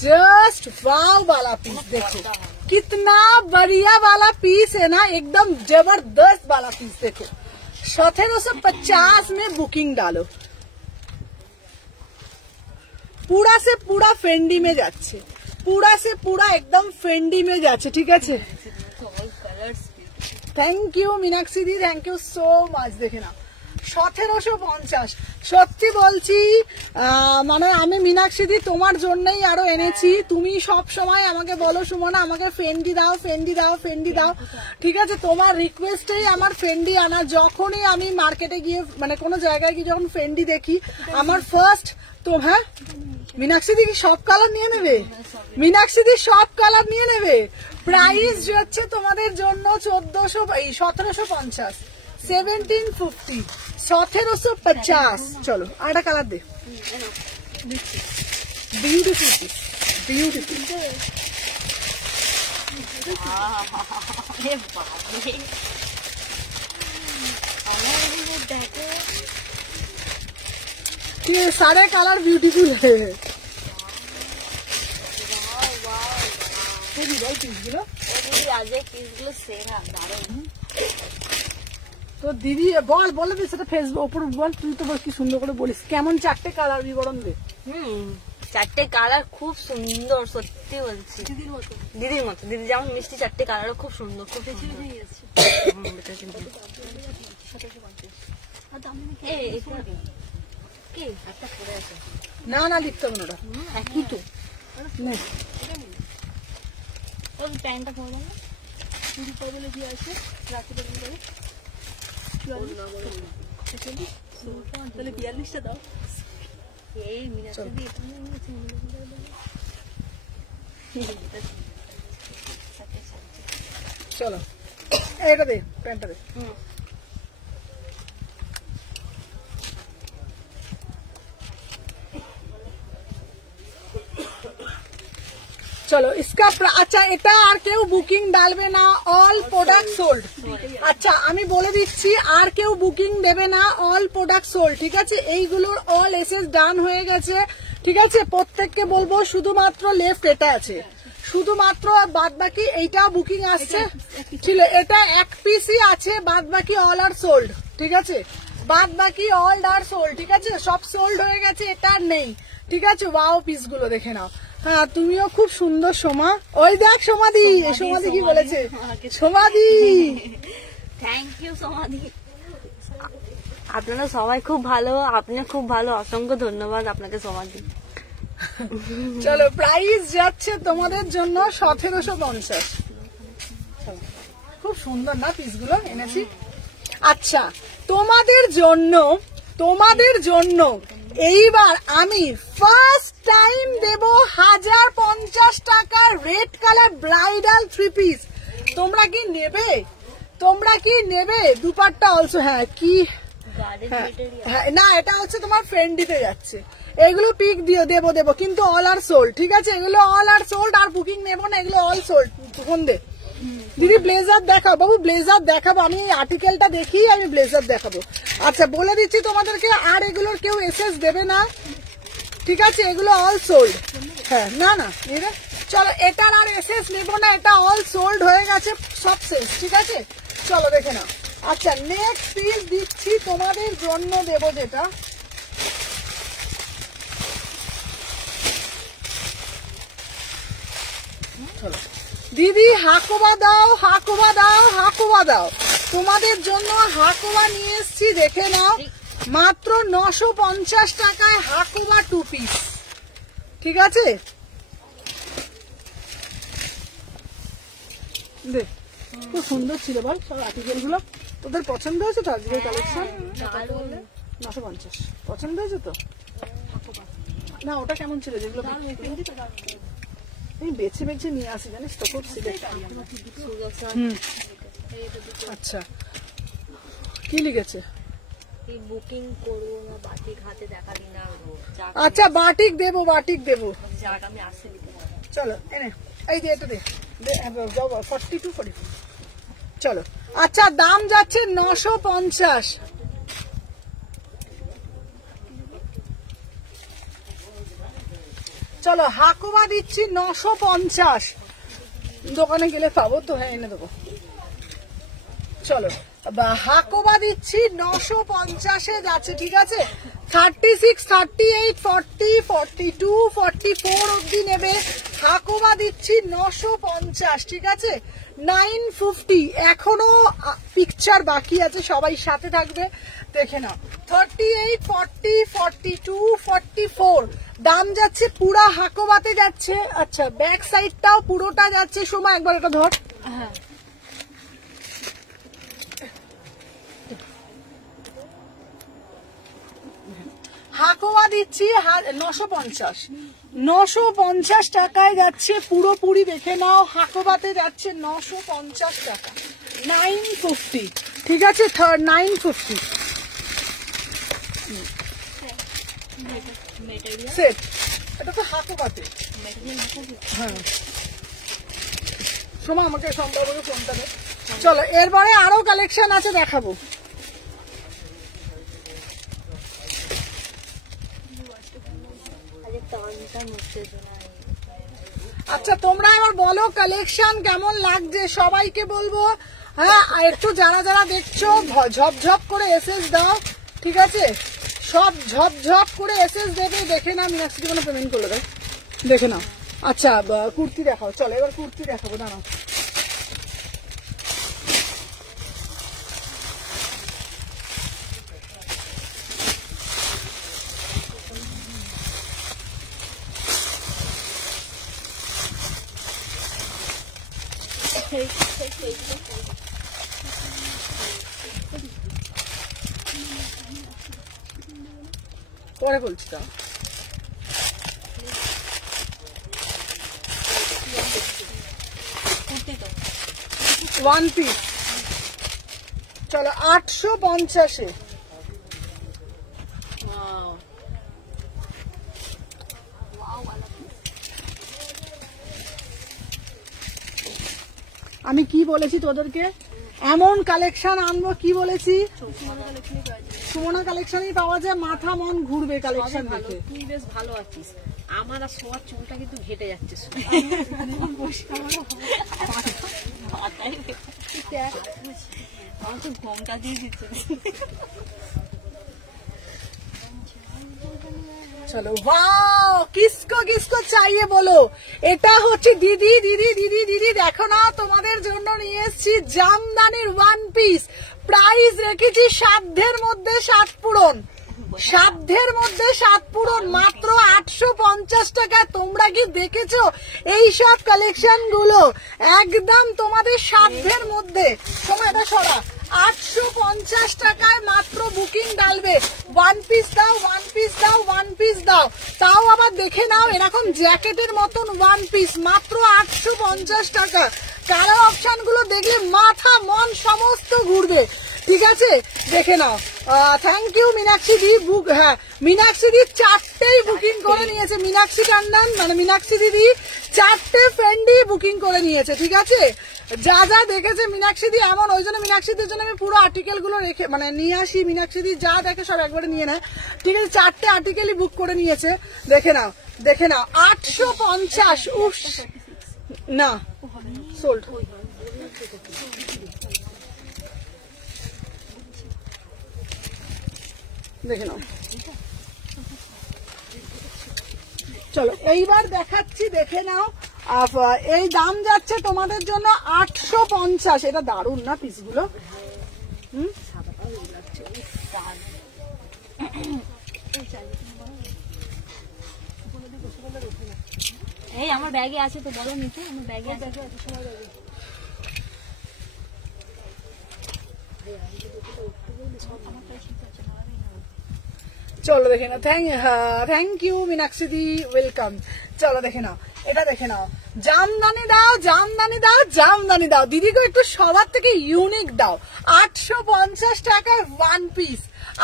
जस्ट वाव वाला पीस, देखो कितना बढ़िया वाला पीस है ना, एकदम जबरदस्त वाला पीस। देखो 1750 में बुकिंग डालो, पूरा से पूरा फेंडी में जाच्छे, पूरा से पूरा एकदम फेंडी में जाच्छे, ठीक है। All colours thank you Meenakshi দি, থ্যাংক ইউ সো মাচ। দেখে না 1750, সত্যি বলছি মানে আমি মীনাক্ষী দি তোমার জন্যই আরো এনেছি। তুমি সব সময় আমাকে বলো সুমনা আমাকে ফেন্ডি দাও, ফেন্ডি দাও, ফেন্ডি দাও, ঠিক আছে। তোমার রিকোয়েস্টেই আমার ফেন্ডি আনা। যখনই আমি মার্কেটে গিয়ে মানে কোনো জায়গায় গিয়ে যখন ফেন্ডি দেখি আমার ফার্স্ট তো, হ্যাঁ মীনাক্ষী দি কি সব কালার নিয়ে নেবে? মীনাক্ষী দি সব কালার নিয়ে নেবে। প্রাইস হচ্ছে তোমাদের জন্য 1750, 1750, 1750। চলো আরেকটা কালার দে, বিউটিফুল পিস, বিউটিফুল। ये सारे कलर ब्यूटीफुल है। তো দিদি বল, বলে দিস সেটা ফেসবুক ওপর বল, তুই তো বল কি সুন্দর করে বলিস, কেমন চারটে কালার বিবরণ দে। চারটে কালার খুব সুন্দর, সত্যি বলছি দিদির মতো, দিদির মতো। দিদি যেমন মিষ্টি, চারটে কালারও খুব সুন্দর, খুব সুন্দর। না না লিখতে হবে না ওটা, একই তো। নে। ওই প্যান্টটা পরবো না, চুরি পাবলে দিয়ে আছে রাতে বেরোন করে 44, তাহলে 42টা দাও। এই মিনাতে দিয়ে এটা নিয়েছে চলো এটা দে, প্যান্টটা দে। চলো इसका আচ্ছা এটা আর কেউ বুকিং ডালবে না, অল প্রোডাক্ট সোল্ড। আচ্ছা আমি বলে দিচ্ছি আর কেউ বুকিং দেবে না, অল প্রোডাক্ট সোল্ড, ঠিক আছে। এইগুলোর অল এসএস ডান হয়ে গেছে, ঠিক আছে। প্রত্যেককে বলবো শুধুমাত্র লেফট এটা আছে, শুধুমাত্র বাদ বাকি এইটা বুকিং আসছে ছিল, এটা এক পিসই আছে, বাদ বাকি অল আর সোল্ড, ঠিক আছে। বাদ বাকি অল আর সোল্ড, ঠিক আছে, সব সোল্ড হয়ে গেছে, এটা আর নেই, ঠিক আছে। ওয়াও পিস গুলো দেখে নাও। হ্যাঁ তুমিও খুব সুন্দর সোমা, ওই দেখ সোমাদি, সোমাদি কি বলেছে, সোমাদি থ্যাংক ইউ সোমাদি। আপনারা সবাই খুব ভালো, আপনি খুব ভালো, অসংখ্য ধন্যবাদ আপনাকে সোমাদি। চলো প্রাইস যাচ্ছে তোমাদের জন্য 1750। খুব সুন্দর না পিসগুলো এনেছি। আচ্ছা তোমাদের জন্য এইবার আমি ফার্স্ট টাইম দেব 1050 টাকার রেড কালার ব্রাইডাল 3 পিস। তোমরা কি নেবে? দুপাট্টা অলসো, হ্যাঁ কি হ্যাঁ না এটা হচ্ছে তোমার ফ্রেন্ডিতে যাচ্ছে, এগুলো পিক দেবো কিন্তু অল আর সোল্ড, ঠিক আছে। এগুলো অল আর সোল্ড, আর বুকিং নেবো না, এগুলো অল সোল্ড। ফোন দে দিদি, ব্লেজার দেখাও বাবু, ব্লেজার দেখাবো আমি, এই আর্টিকেলটা দেখি আমি ব্লেজার দেখাবো। আচ্ছা বলে দিচ্ছি তোমাদেরকে, আর এগুলোর কেউ এসএস দেবে না, ঠিক আছে, এগুলো অল সোল্ড। হ্যাঁ না না চলো এটার আর এসএস নেবো না, এটা অল সোল্ড হয়ে গেছে, সব শেষ, ঠিক আছে। চলো দেখে নাও। আচ্ছা নেক্সট পিস দিচ্ছি তোমাদের জন্য, দেব যেটা দিদি হাকোবা দাও, হাকোবা দাও, হাকোবা দাও। তোমাদের জন্য হাকোবা নিয়ে এসছি, দেখে নাও মাত্র 950 টাকায় হাকোবা 2 পিস। ঠিক আছে, দেখ খুব সুন্দর ছিল বল সব আর্টিকেল গুলো। তোদের পছন্দ হয়েছে তো আজকের কালেকশন? 950 পছন্দ হয়েছে তো? না ওটা কেমন ছিল যেগুলো আমি বেছে বেছে নিয়ে আসি জানিস তো, খুব সিলেক্ট। আচ্ছা কি লিখেছে? বুকিং করবো না, বাটিক হাতে দেখাবি না। আচ্ছা বাটিক দেবো, বাটিক দেবো। আমি আসতে দিতে চলো এনে এই যে এটা দে 42 44। চলো আচ্ছা দাম যাচ্ছে 950। চলো হাকোবা দিচ্ছি 950। দোকানে গেলে পাবো তো, হ্যাঁ এনে দেবো। চলো হাকোবা দিচ্ছি 950-এ যাচ্ছে। ঠিক আছে, 36, 38, 40, 42, 44 অব্দি নেবে। হাকোবা দিচ্ছি 950। ঠিক আছে, 950। এখনো পিকচার বাকি আছে, সবাই সাথে থাকবে, দেখে নাও। 38, 40, 42, 44 দাম যাচ্ছে, পুরা হাকোবাতে যাচ্ছে। আচ্ছা ব্যাক সাইডটাও পুরোটা যাচ্ছে। সময় একবার এটা ধর। হ্যাঁ হাকোবা দিচ্ছি 950। 950 টাকায় যাচ্ছে পুরোপুরি, দেখে নাও। হাকোবাতে যাচ্ছে 950 টাকা, 950। ঠিক আছে, 950 সেট। এটা তো হাকোবাতে। হ্যাঁ সোমা আমাকে সম্ভব ফোনটা দে। চলো এরপরে আরো কালেকশন আছে, দেখাবো। আচ্ছা তোমরা এবার বলো কালেকশন কেমন লাগছে, সবাইকে বলবো। হ্যাঁ একটু যারা যারা দেখছো ঝপঝপ করে এসএস দাও। ঠিক আছে, সব ঝপঝপ করে এসএস দেবে। দেখে না মীনাক্ষী কোনো পেমেন্ট করলে দেয়, দেখে নাও। আচ্ছা কুর্তি দেখাও, চলো এবার কুর্তি দেখাবো, দাঁড়াও। পরে বলছি তা। ওয়ান পিস চলো 850-এ। আমি কি বলেছি তোদেরকে, এমন কালেকশন আনবো, কি বলেছি? সুমনা কালেকশনই পাওয়া যায়, মাথা মন ঘুরবে কালেকশন দেখে। তুই বেশ ভালো আছিস, আমার আর সবার চুলটা কিন্তু ঘেটে যাচ্ছে। আমার তো ঘোমটা দিয়ে দিচ্ছে। চলো ওয়াও, কিসকো কিসকো চাইয়ে বলো। এটা হচ্ছে দিদি দিদি দিদি দিদি, দেখো না তোমাদের জন্য নিয়ে এসেছি জামদানির ওয়ান পিস। প্রাইস রেখেছি সাধ্যের মধ্যে 7 পূরণ, সাধ্যের মধ্যে 7 পূরণ, মাত্র 850 টাকা। তোমরা কি দেখেছো এইসব কালেকশন গুলো? একদম তোমাদের সাধ্যের মধ্যে। সময়টা সরা 850 টাকায় মাত্র বুকিং ডালবে। ওয়ান পিস দাও, ওয়ান পিস দাও, ওয়ান পিস দাও। তাও আবার দেখে নাও এরকম জ্যাকেটের মতন ওয়ান পিস, মাত্র 850 টাকা। কালার অপশন গুলো দেখলে মাথা মন সমস্ত ঘুরবে। ঠিক আছে, দেখে নাও। থ্যাংক ইউ মীনাক্ষী দি। বুক, হ্যাঁ মীনাক্ষী দি 4টেই বুকিং করে নিয়েছে। মীনাক্ষী টন্ডন মানে মীনাক্ষী দিদি 4টে ফ্রেন্ডই বুকিং করে নিয়েছে। ঠিক আছে, যা যা দেখেছে মীনাক্ষী দি এমন, ওই জন্য মীনাক্ষীদের জন্য আমি পুরো আর্টিকেল গুলো রেখে মানে নিয়ে আসি। মীনাক্ষী দি যা দেখে সব একবারে নিয়ে নেয়। ঠিক আছে, 4টে আর্টিকেলই বুক করে নিয়েছে। দেখে নাও, দেখে নাও 850। উফ না সোল্ড। দেখে নাও। চলো এইবার দেখাচ্ছি, দেখে নাও। এই দাম যাচ্ছে তোমাদের জন্য 850। এটা দারুণ না পিসগুলো? এই আমার ব্যাগে আছে তো, বলো নিতে। আমার ব্যাগে আছে। চলো দেখে নাও। Thank you Meenakshi di, welcome. চলো দেখে নাও, এটা দেখে নাও। জামদানি দাও, জামদানি দাও, জামদানি দাও। দিদিকে একটু সবার থেকে ইউনিক দাও। 850 টাকার ওয়ান পিস,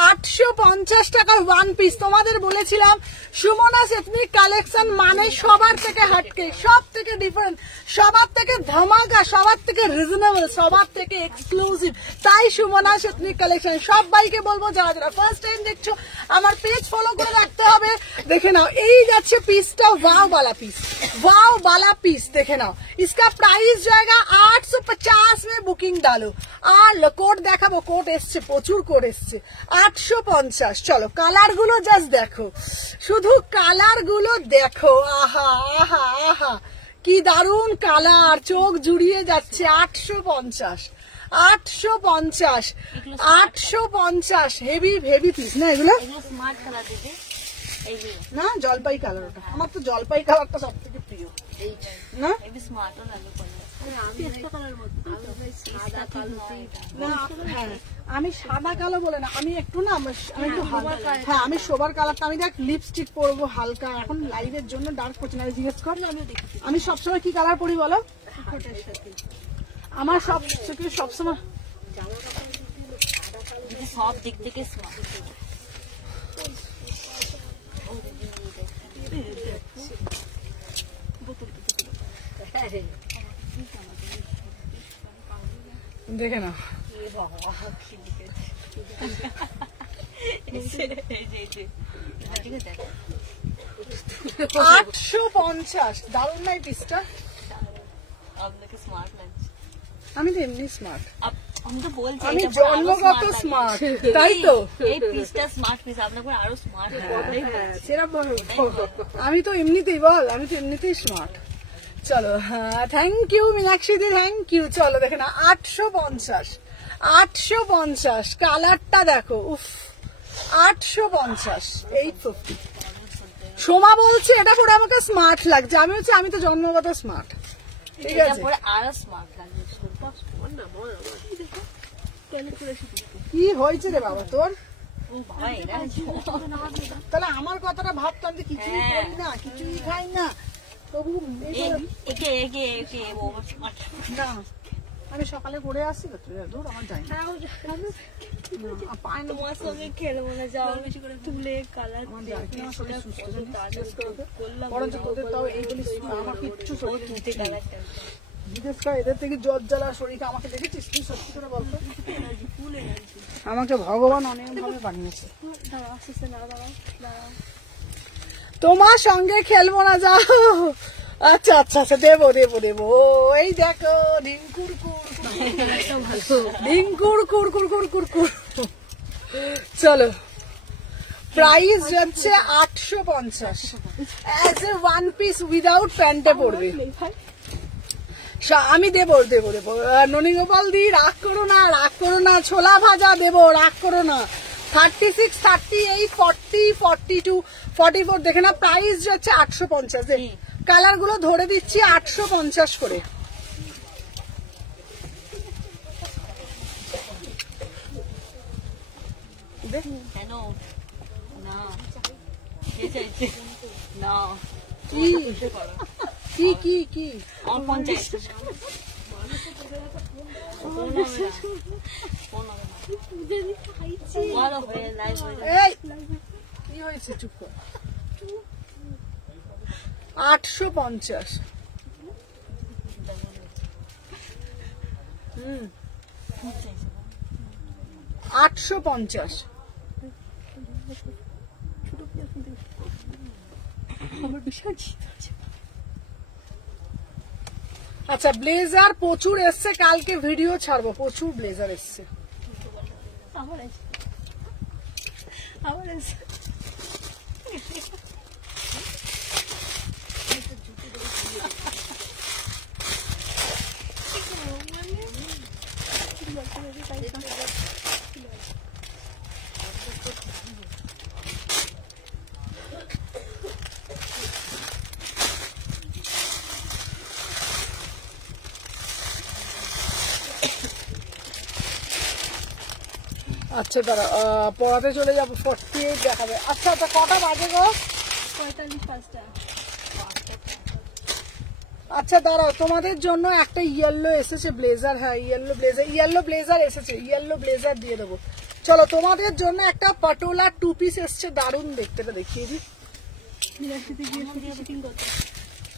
850 টাকার ওয়ান পিস। তোমাদের বলেছিলাম সুমনাস এথনিক কালেকশন মানে সবার থেকে হাটকে, সব থেকে ডিফারেন্ট, সবার থেকে ধামাকা, সবার থেকে রিজনেবল, সবার থেকে এক্সক্লুসিভ। তাই সুমনাস এথনিক কালেকশন। সবাইকে বলবো যারা যারা ফার্স্ট টাইম দেখছো আমার পেজ ফলো করে রাখতে হবে। দেখে নাও, এই যাচ্ছে পিসটা, वाव वाला पीस, वाव वाला पीस। देखे ना, इसका प्राइस जाएगा 850 में बुकिंग डालो। আর কোড দেখাবো, কোড এসছে, প্রচুর কোড এসছে। 850। চলো কালার গুলো জাস্ট দেখো, শুধু কালার গুলো দেখো। আহা আহা আহা, কি দারুন কালার, চোখ জুড়িয়ে যাচ্ছে। 850, 850, 850। হেভি হেভি পিস না এগুলো? স্মার্ট কালার দিদি, এইগুলো না জলপাই কালার, ওটা আমার তো জলপাই কালারটা সব থেকে প্রিয়। না এই স্মার্টও লাগে পড়লে। না, হ্যাঁ, আমি সাদা কালো বলে না, আমি একটু না, আমি একটু হালকা, হ্যাঁ আমি সোবার কালারটা, আমি দেখ লিপস্টিক পরবো হালকা, এখন লাইভের জন্য ডার্ক করছি না। জিজ্ঞেস কর, আমি সবসময় কি কালার পরি বলো? আমার সবসময় সব দিক থেকে স্মার্ট। দেখে না, 850। দারুণ নাই পিসটা? আপনাকে স্মার্ট লাগছে। আমি তো এমনি স্মার্ট, আমি তো বলছি আমি জন্মগত স্মার্ট, তাই তো? এই পিসটা স্মার্ট পিস, আপনাকে আরো স্মার্ট সেরকম আমি তো এমনিতেই, বল আমি তো এমনিতেই স্মার্ট। চলো, থ্যাংক ইউ মীনাক্ষী দি, থ্যাংক ইউ। চলো দেখে না, 850, 850। কালারটা দেখো, উফ, 850, 850। সোমা বলছে এটা পরে আমাকে স্মার্ট লাগছে। আমি হচ্ছে, আমি তো জন্মগত স্মার্ট, ঠিক আছে? পরে আরো স্মার্ট লাগছে। কি হয়েছে রে বাবা তোর? ও বাবা, এরা তাহলে আমার কথাটা ভাবতাম যে কিছুই করি না, কিছুই খাই না, তবু একে একে একে ও স্মার্ট না। আমি সকালে করে আসছি তো, দূর আমার যাই না, পায় না। তোমার সঙ্গে খেলবো না, যাও বেশি করে তুলে কালার বরঞ্চ তোদের তাও এইগুলি আমার কিচ্ছু শরীর কালারটা জিজ্ঞেস কর, এদের থেকে জ্বর জ্বালা শরীরকে আমাকে দেখেছিস তুই? সত্যি করে বলতো, আমাকে ভগবান অনেক ভাবে বানিয়েছে। তোমার সঙ্গে খেলবো না, যাও। আচ্ছা আচ্ছা আচ্ছা, দেবো দেবো দেবো। এই দেখো ঢিঙ্কুর কুর, ঢিঙ্কুর কুর কুর কুর কুর কুর। চলো, প্রাইস যাচ্ছে 850 as a one piece without প্যান্টে পড়বে। আমি দেবো দেবো দেবো। ননীগোপাল দি, রাগ করো না, রাগ করো না। ছোলা ভাজা দেবো, রাগ করো না। 36, 38, 40, 42, 44। দেখে না, প্রাইস যাচ্ছে 850। কালার গুলো ধরে দিচ্ছি 850 করে। কেন না না কি কি কি আমার 50 কি হয়েছে? চুপ কর। 850। 850। আচ্ছা, ব্লেজার প্রচুর এসছে, কালকে ভিডিও ছাড়বো, প্রচুর ব্লেজার এসছে। আবার এসে আচ্ছা দাঁড়া, পড়াতে চলে যাবো। 48 দেখাবে। আচ্ছা আচ্ছা, কটা বাজে গো? 45 আচ্ছা দাঁড়াও, তোমাদের জন্য একটা ইয়েলো এসেছে ব্লেজার। হ্যাঁ, ইয়েলো ব্লেজার এসেছে, ইয়েলো ব্লেজার দিয়ে দেবো। চলো, তোমাদের জন্য একটা পাটোলা 2 পিস এসছে, দারুণ দেখতে। এটা দেখিয়ে দিই। বিরাশিতে গিয়ে শুটিং করতে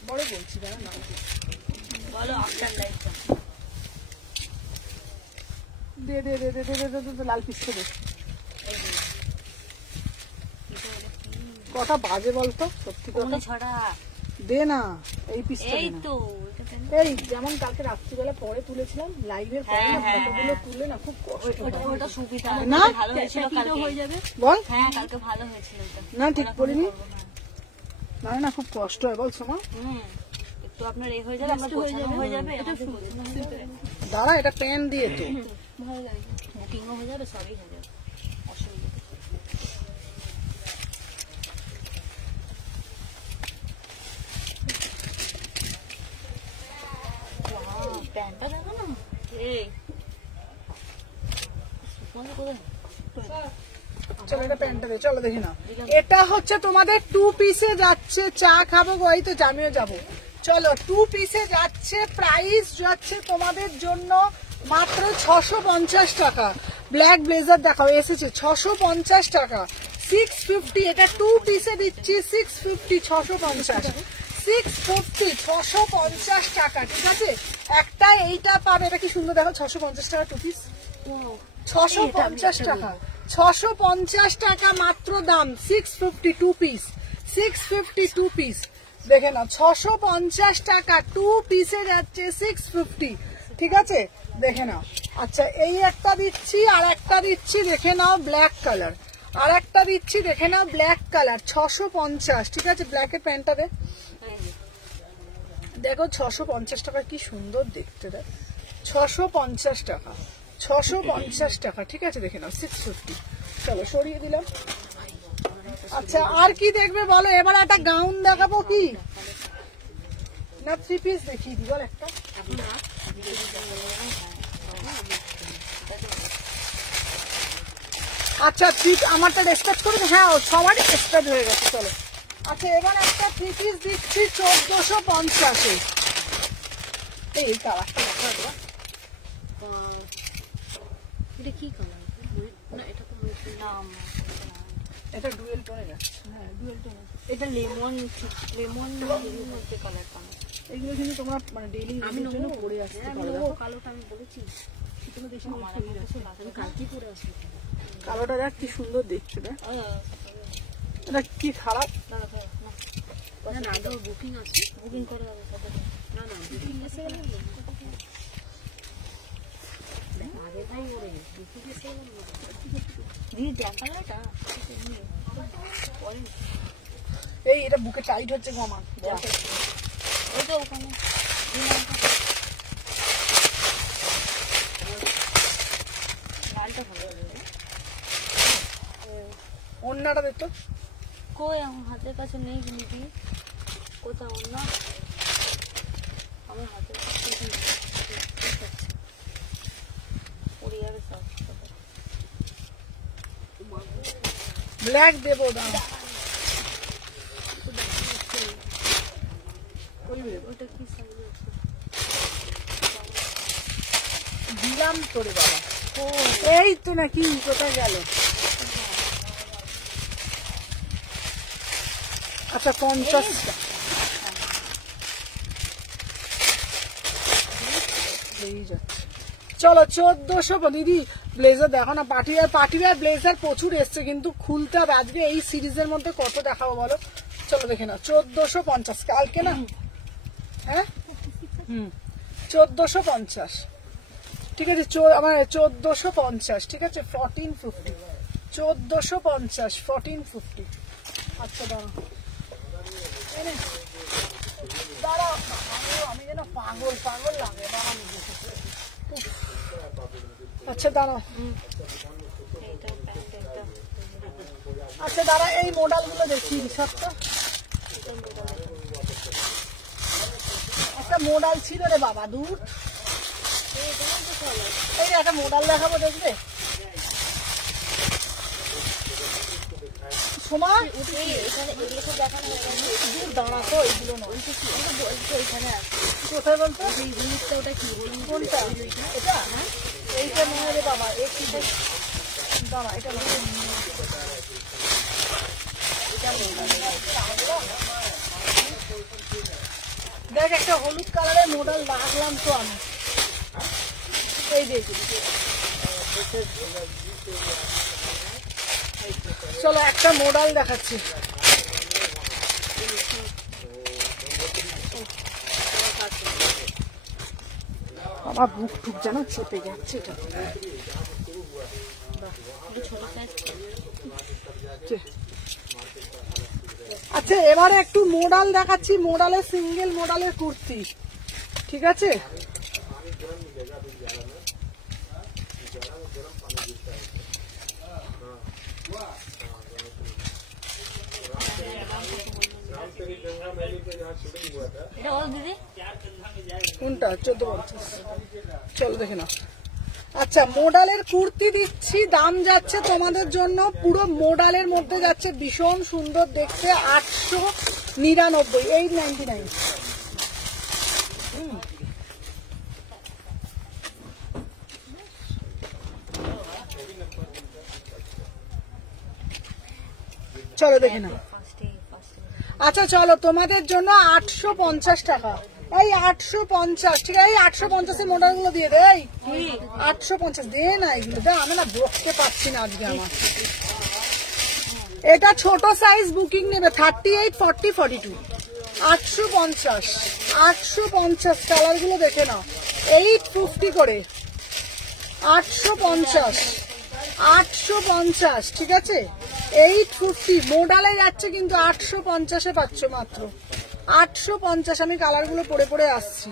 বড় বলছি, দাঁড়া না। বলো আফটার লাইফ দে দে দে দে দে দে দে, লাল পিসটা দে। কটা বাজে বলতো? সত্যি কথা ছড়া দে না, এই পিসটা এই দে না। তো এটা কেন? এই যেমন কালকে রাত্রিবেলা পরে তুলেছিলাম, লাইভের পরে না, ফটোগুলো তুললে না খুব কষ্ট হয়। ওটা সুবিধা না? ভালো হয়েছিল কালকে। হয়ে যাবে। বল হ্যাঁ কালকে ভালো হয়েছিল ওটা। না, ঠিক বলিনি। করবো না। না না, খুব কষ্ট হয় বল সোমা। একটু আপনার এ হয়ে যাবে, আপনার গোছানো হয়ে যাবে, এটা আমাদের সুন্দর দাঁড়া, এটা পেন দিয়ে তো। ভালো লাগে। বুকিংও হয়ে যাবে, সবই হয়ে যাবে, অসুবিধা নেই। Wow, প্যান্টটা দেখো না। এই সুপার কোথায়? চলো, এটা প্যান্টটা দে। চলো দেখি না, এটা হচ্ছে তোমাদের 2 পিসে যাচ্ছে। চা খাবো গো, এই তো আমিও যাবো। চলো, 2 পিসে যাচ্ছে। প্রাইস যাচ্ছে তোমাদের জন্য মাত্র 650 টাকা। ব্ল্যাক ব্লেজার দেখাও, এসেছে 650 টাকা। 650, এটা 2 পিসে দিচ্ছি 650, 650, 650, 650 টাকা। ঠিক আছে, একটা এইটা পাবে। এটা কি সুন্দর দেখো, 650 টাকা 2 পিস। 650 টাকা, 650 টাকা মাত্র দাম। 650 2 পিস, 650 2 পিস। দেখে নাও, 650 টাকা 2 পিসে যাচ্ছে 650। ঠিক আছে, দেখে নাও। আচ্ছা, এই একটা দিচ্ছি, আর একটা দিচ্ছি, দেখে নাও ব্ল্যাক কালার। আর একটা দিচ্ছি, দেখে নাও ব্ল্যাক কালার, 650। ঠিক আছে, ব্ল্যাকের প্যান্টটা দে। দেখো 650 টাকা, কি সুন্দর দেখতে। দেখ 650 টাকা, 650 টাকা। ঠিক আছে, দেখে নাও 650। চলো, সরিয়ে দিলাম। আচ্ছা, আর কি দেখবে বলো? এবার একটা গাউন দেখাবো কি না, 3 পিস দেখিয়ে দিই। বল একটা। আচ্ছা, ঠিক আমারটা রেসপেক্ট করুন। হ্যাঁ, সবারই রেসপেক্ট হয়ে গেছে। চলো, আচ্ছা, এবার একটা 3 পিস দিচ্ছি 1450-এ। এই কালারটা দেখো। এটা কি কালার? না, এটা তো নাম এটা ডুয়েল টোনে যাচ্ছে। হ্যাঁ ডুয়েল টোন। এটা লেমন মধ্যে কালারটা। এগুলো কিন্তু তোমরা মানে ডেইলি আমি ইউজের জন্য নেবো। পরে আসতে হ্যাঁ, পারো। আমি দেখো নেবো, কালোটা আমি বলেছি। কোনো বেশি আমার আমার কাছে লাগে আমি কালকেই পরে আসবো। কালোটা দেখ কি সুন্দর দেখতে। দেখ এটা কি খারাপ। না না, আগে বুকিং আছে, বুকিং করে যাবে সাথে। না না, বুকিং এসে গেলে আগে তাই ওরে বুকিং এসে গেলে দিদি দেখা এটা এই এটা বুকে টাইট হচ্ছে গো আমার। ওই তো ওখানে লালটা ভালো লাগে। অন্যটা দেখতো। কই আমার হাতের কাছে নেই দিদি, কোথাও অন্য আমার হাতের কাছে নেই। পড়ে যাবে সব। ব্ল্যাক দেবো দাম। ওটা কি সাইজ আছে? দিলাম তোরে বাবা। এই তো নাকি কোথায় গেল? আচ্ছা, 50। চলো 1400। দিদি ব্লেজার দেখো না, পার্টিওয়ার ব্লেজার প্রচুর এসছে, কিন্তু খুলতে হবে আজকে। এই সিরিজের মধ্যে কত দেখাবো বলো? চলো দেখে নাও, 1450 কালকে না। হ্যাঁ, 1450। ঠিক আছে, আমার 1450। ঠিক আছে, 1450, 1450 1450। আচ্ছা দাঁড়াও দাঁড়াও, আমি যেন পাগল পাগল লাগে। দাঁড়াও, আচ্ছা দাঁড়াও, আচ্ছা দাঁড়া, এই মডেল গুলো দেখি সবটা। একটা মডেল ছিল রে বাবা, দূর এই একটা মডেল দেখাবো, দেখবে সময় দাঁড়াতো, এইগুলো নয় কোথায় বলতো? কোনটা? এটা এইটা নয় রে বাবা, দাঁড়া, এটা দেখ একটা হলুদ কালারের মডেল রাখলাম তো আমি, এই দেখি। চলো একটা মডেল দেখাচ্ছি। আমার বুক টুক যেন চেপে যাচ্ছে। আচ্ছা এবারে একটু মডেল দেখাচ্ছি, মডেলের সিঙ্গেল মডেলের কুর্তি, ঠিক আছে? কোনটা? 1450। চলো দেখে নাও। আচ্ছা মডেলের কুর্তি দিচ্ছি, দাম যাচ্ছে তোমাদের জন্য পুরো মডেলের মধ্যে যাচ্ছে, ভীষণ সুন্দর দেখতে, 899, 899। চলো দেখে নাও। আচ্ছা চলো তোমাদের জন্য 850 টাকা, এই 850, ঠিক আছে? এই 850 এর মডেল গুলো দিয়ে দে, এই 850 দে না, এগুলো দে, আমি না বকতে পারছি না আজকে আমার। এটা ছোট সাইজ বুকিং নেবে 38, 40, 42, 850, 850। কালার গুলো দেখে নাও, 850 করে, 850, 850, ঠিক আছে? 850 মডেলে যাচ্ছে, কিন্তু 850-এ পাচ্ছ মাত্র, 850। আমি কালার গুলো পরে পরে আসছি,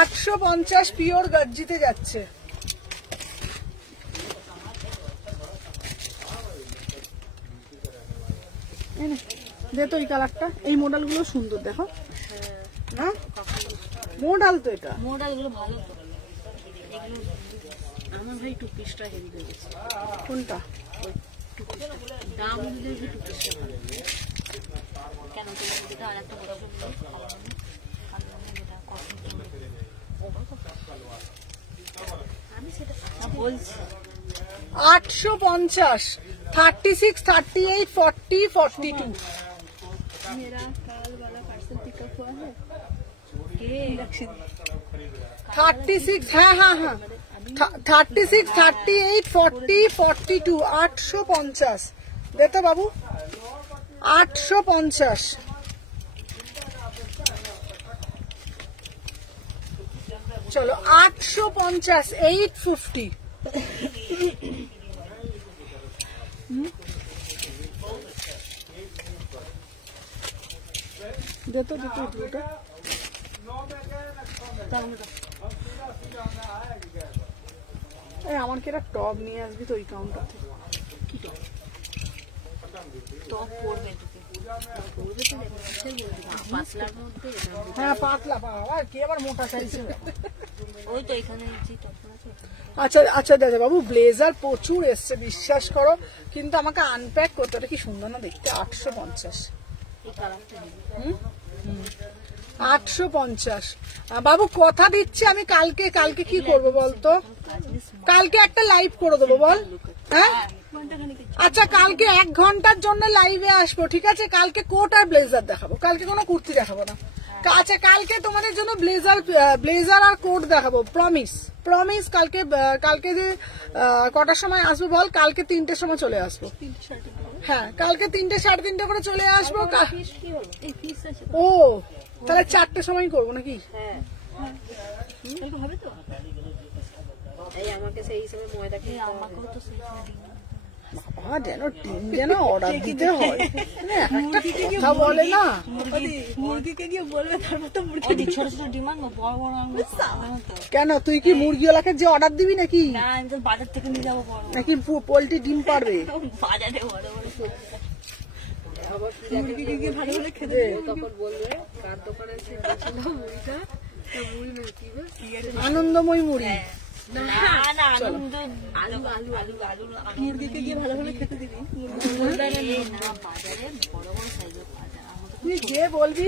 850 পিওর গর্জিতে যাচ্ছে। দে তো এই কালারটা, এই মডেল গুলো সুন্দর, দেখো না মডেল তো, এটা মডেল গুলো ভালো তো। আমার ভাই টু পিসটা হেভি হয়ে গেছে। কোনটা? দাম অনুযায়ী টু পিসটা ভালো। কেন তুমি আর একটা বড় আমি সেটা বলছি। 850, 36, 38, 40, 42। मेरा कल वाला पार्सल पिकअप हुआ है? 36, হ্যাঁ হ্যাঁ হ্যাঁ, 36, 38, 40, 42, 850। দে তো বাবু, 850। চলো 850, 850। দে তো দুটো। আমার কি একটা টপ নিয়ে আসবি তো ওই কাউন্টার থেকে? কি টপ পরবে পাতলার মধ্যে? হ্যাঁ পাতলা, আর কি আবার মোটা চাইছে? ওই তো এখানে যে টপ আছে। আচ্ছা আচ্ছা দাদা বাবু, ব্লেজার প্রচুর এসছে বিশ্বাস করো, কিন্তু আমাকে আনপ্যাক করতে, ওটা কি সুন্দর না দেখতে? 850। এই কালারটা 850 বাবু, কথা দিচ্ছি আমি কালকে কি করব বলতো? কালকে একটা লাইভ করে দেবো, বল? হ্যাঁ আচ্ছা কালকে 1 ঘন্টার জন্য লাইভে আসবো, ঠিক আছে? কালকে কোট আর ব্লেজার দেখাবো, কালকে কোনো কুর্তি দেখাবো না। আচ্ছা কালকে তোমাদের জন্য ব্লেজার আর কোট দেখাবো, প্রমিস। কালকে যে কটার সময় আসবো বল? কালকে 3টের সময় চলে আসবো। হ্যাঁ কালকে 3টে, 3:30 করে চলে আসবো। ও তাহলে 4টের সময় করবো নাকি? হ্যাঁ হবে তো। এই আমাকে সেই হিসেবে ময়দা কিনতে হবে। আমাকেও তো সেই যেন টিম যেন অর্ডার দিতে হয়, একটা কথা বলে না। মুরগিকে গিয়ে বলবে তারপর তো মুরগি ওই ছোট ছোট ডিম আনবো, বড় বড় আনবো তো। কেন তুই কি মুরগিওয়ালাকে যে অর্ডার দিবি নাকি, না আমি তো বাজার থেকে নিয়ে যাবো বড় নাকি পোল্ট্রি ডিম পারবে? বাজারে বড় বড় সবজি। মুরগিকে গিয়ে ভালো করে খেতে ও তখন বলবে কার দোকানে সে বলছিল মুড়িটা, তা মুড়ি না কি গো? আনন্দময় মুড়ি। না না আনন্দ আলু আলু আলু আলু আলু মুরগিকে গিয়ে ভালো করে খেতে দিবি। এই না বাজারে বড় বড় সাইজের বাজার আমাদের তুই যে বলবি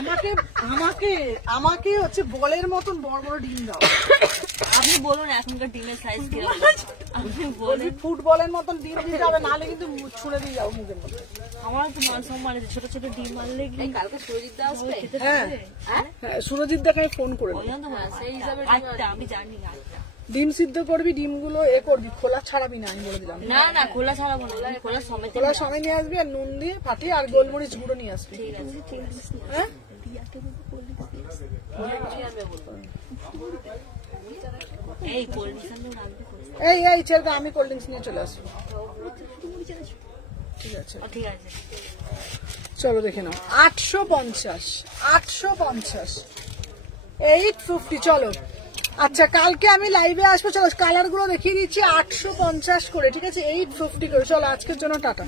আমাকে আমাকে আমাকে হচ্ছে বলের মতন বড় বড় ডিম দাও। আপনি বলুন এখনকার ডিমের সাইজ কিরকম, আপনি বলুন। বলবি ফুটবলের মতন ডিম দিতে হবে, নাহলে কিন্তু ছুঁড়ে দিয়ে যাবো মুখের মধ্যে। আমার তো মান সম্মান আছে, ছোট ছোট ডিম আনলে কি এই কালকে সুরজিৎ দা আসবে, হ্যাঁ হ্যাঁ, সুরজিৎ দাকে আমি ফোন করে ওই দেবো। জন্য তো বলছি, সেই হিসাবে আটটা আমি জানি আটটা। ডিম সিদ্ধ করবি, ডিমগুলো করবি, খোলা ছাড়াবি না, আমি বলে দিলাম। না না খোলা ছাড়াবো না, আমি খোলা সমেত খোলা সময় নিয়ে আসবি, আর নুন দিয়ে ফাটিয়ে আর গোলমরিচ গুঁড়ো নিয়ে আসবি। ঠিক আছে ঠিক আছে। হ্যাঁ এই কোল্ড ড্রিঙ্কস আনলেও রাখবে কোল্ড এই এই ছেলেটা, আমি কোল্ড ড্রিঙ্কস নিয়ে চলে আসবো। ঠিক আছে ঠিক আছে। চলো দেখে নাও। 850 850 850 চলো। আচ্ছা কালকে আমি লাইভে আসবো, চলো কালার গুলো দেখিয়ে দিচ্ছি। 850 করে, ঠিক আছে, 850 করে। চলো আজকের জন্য টাটা।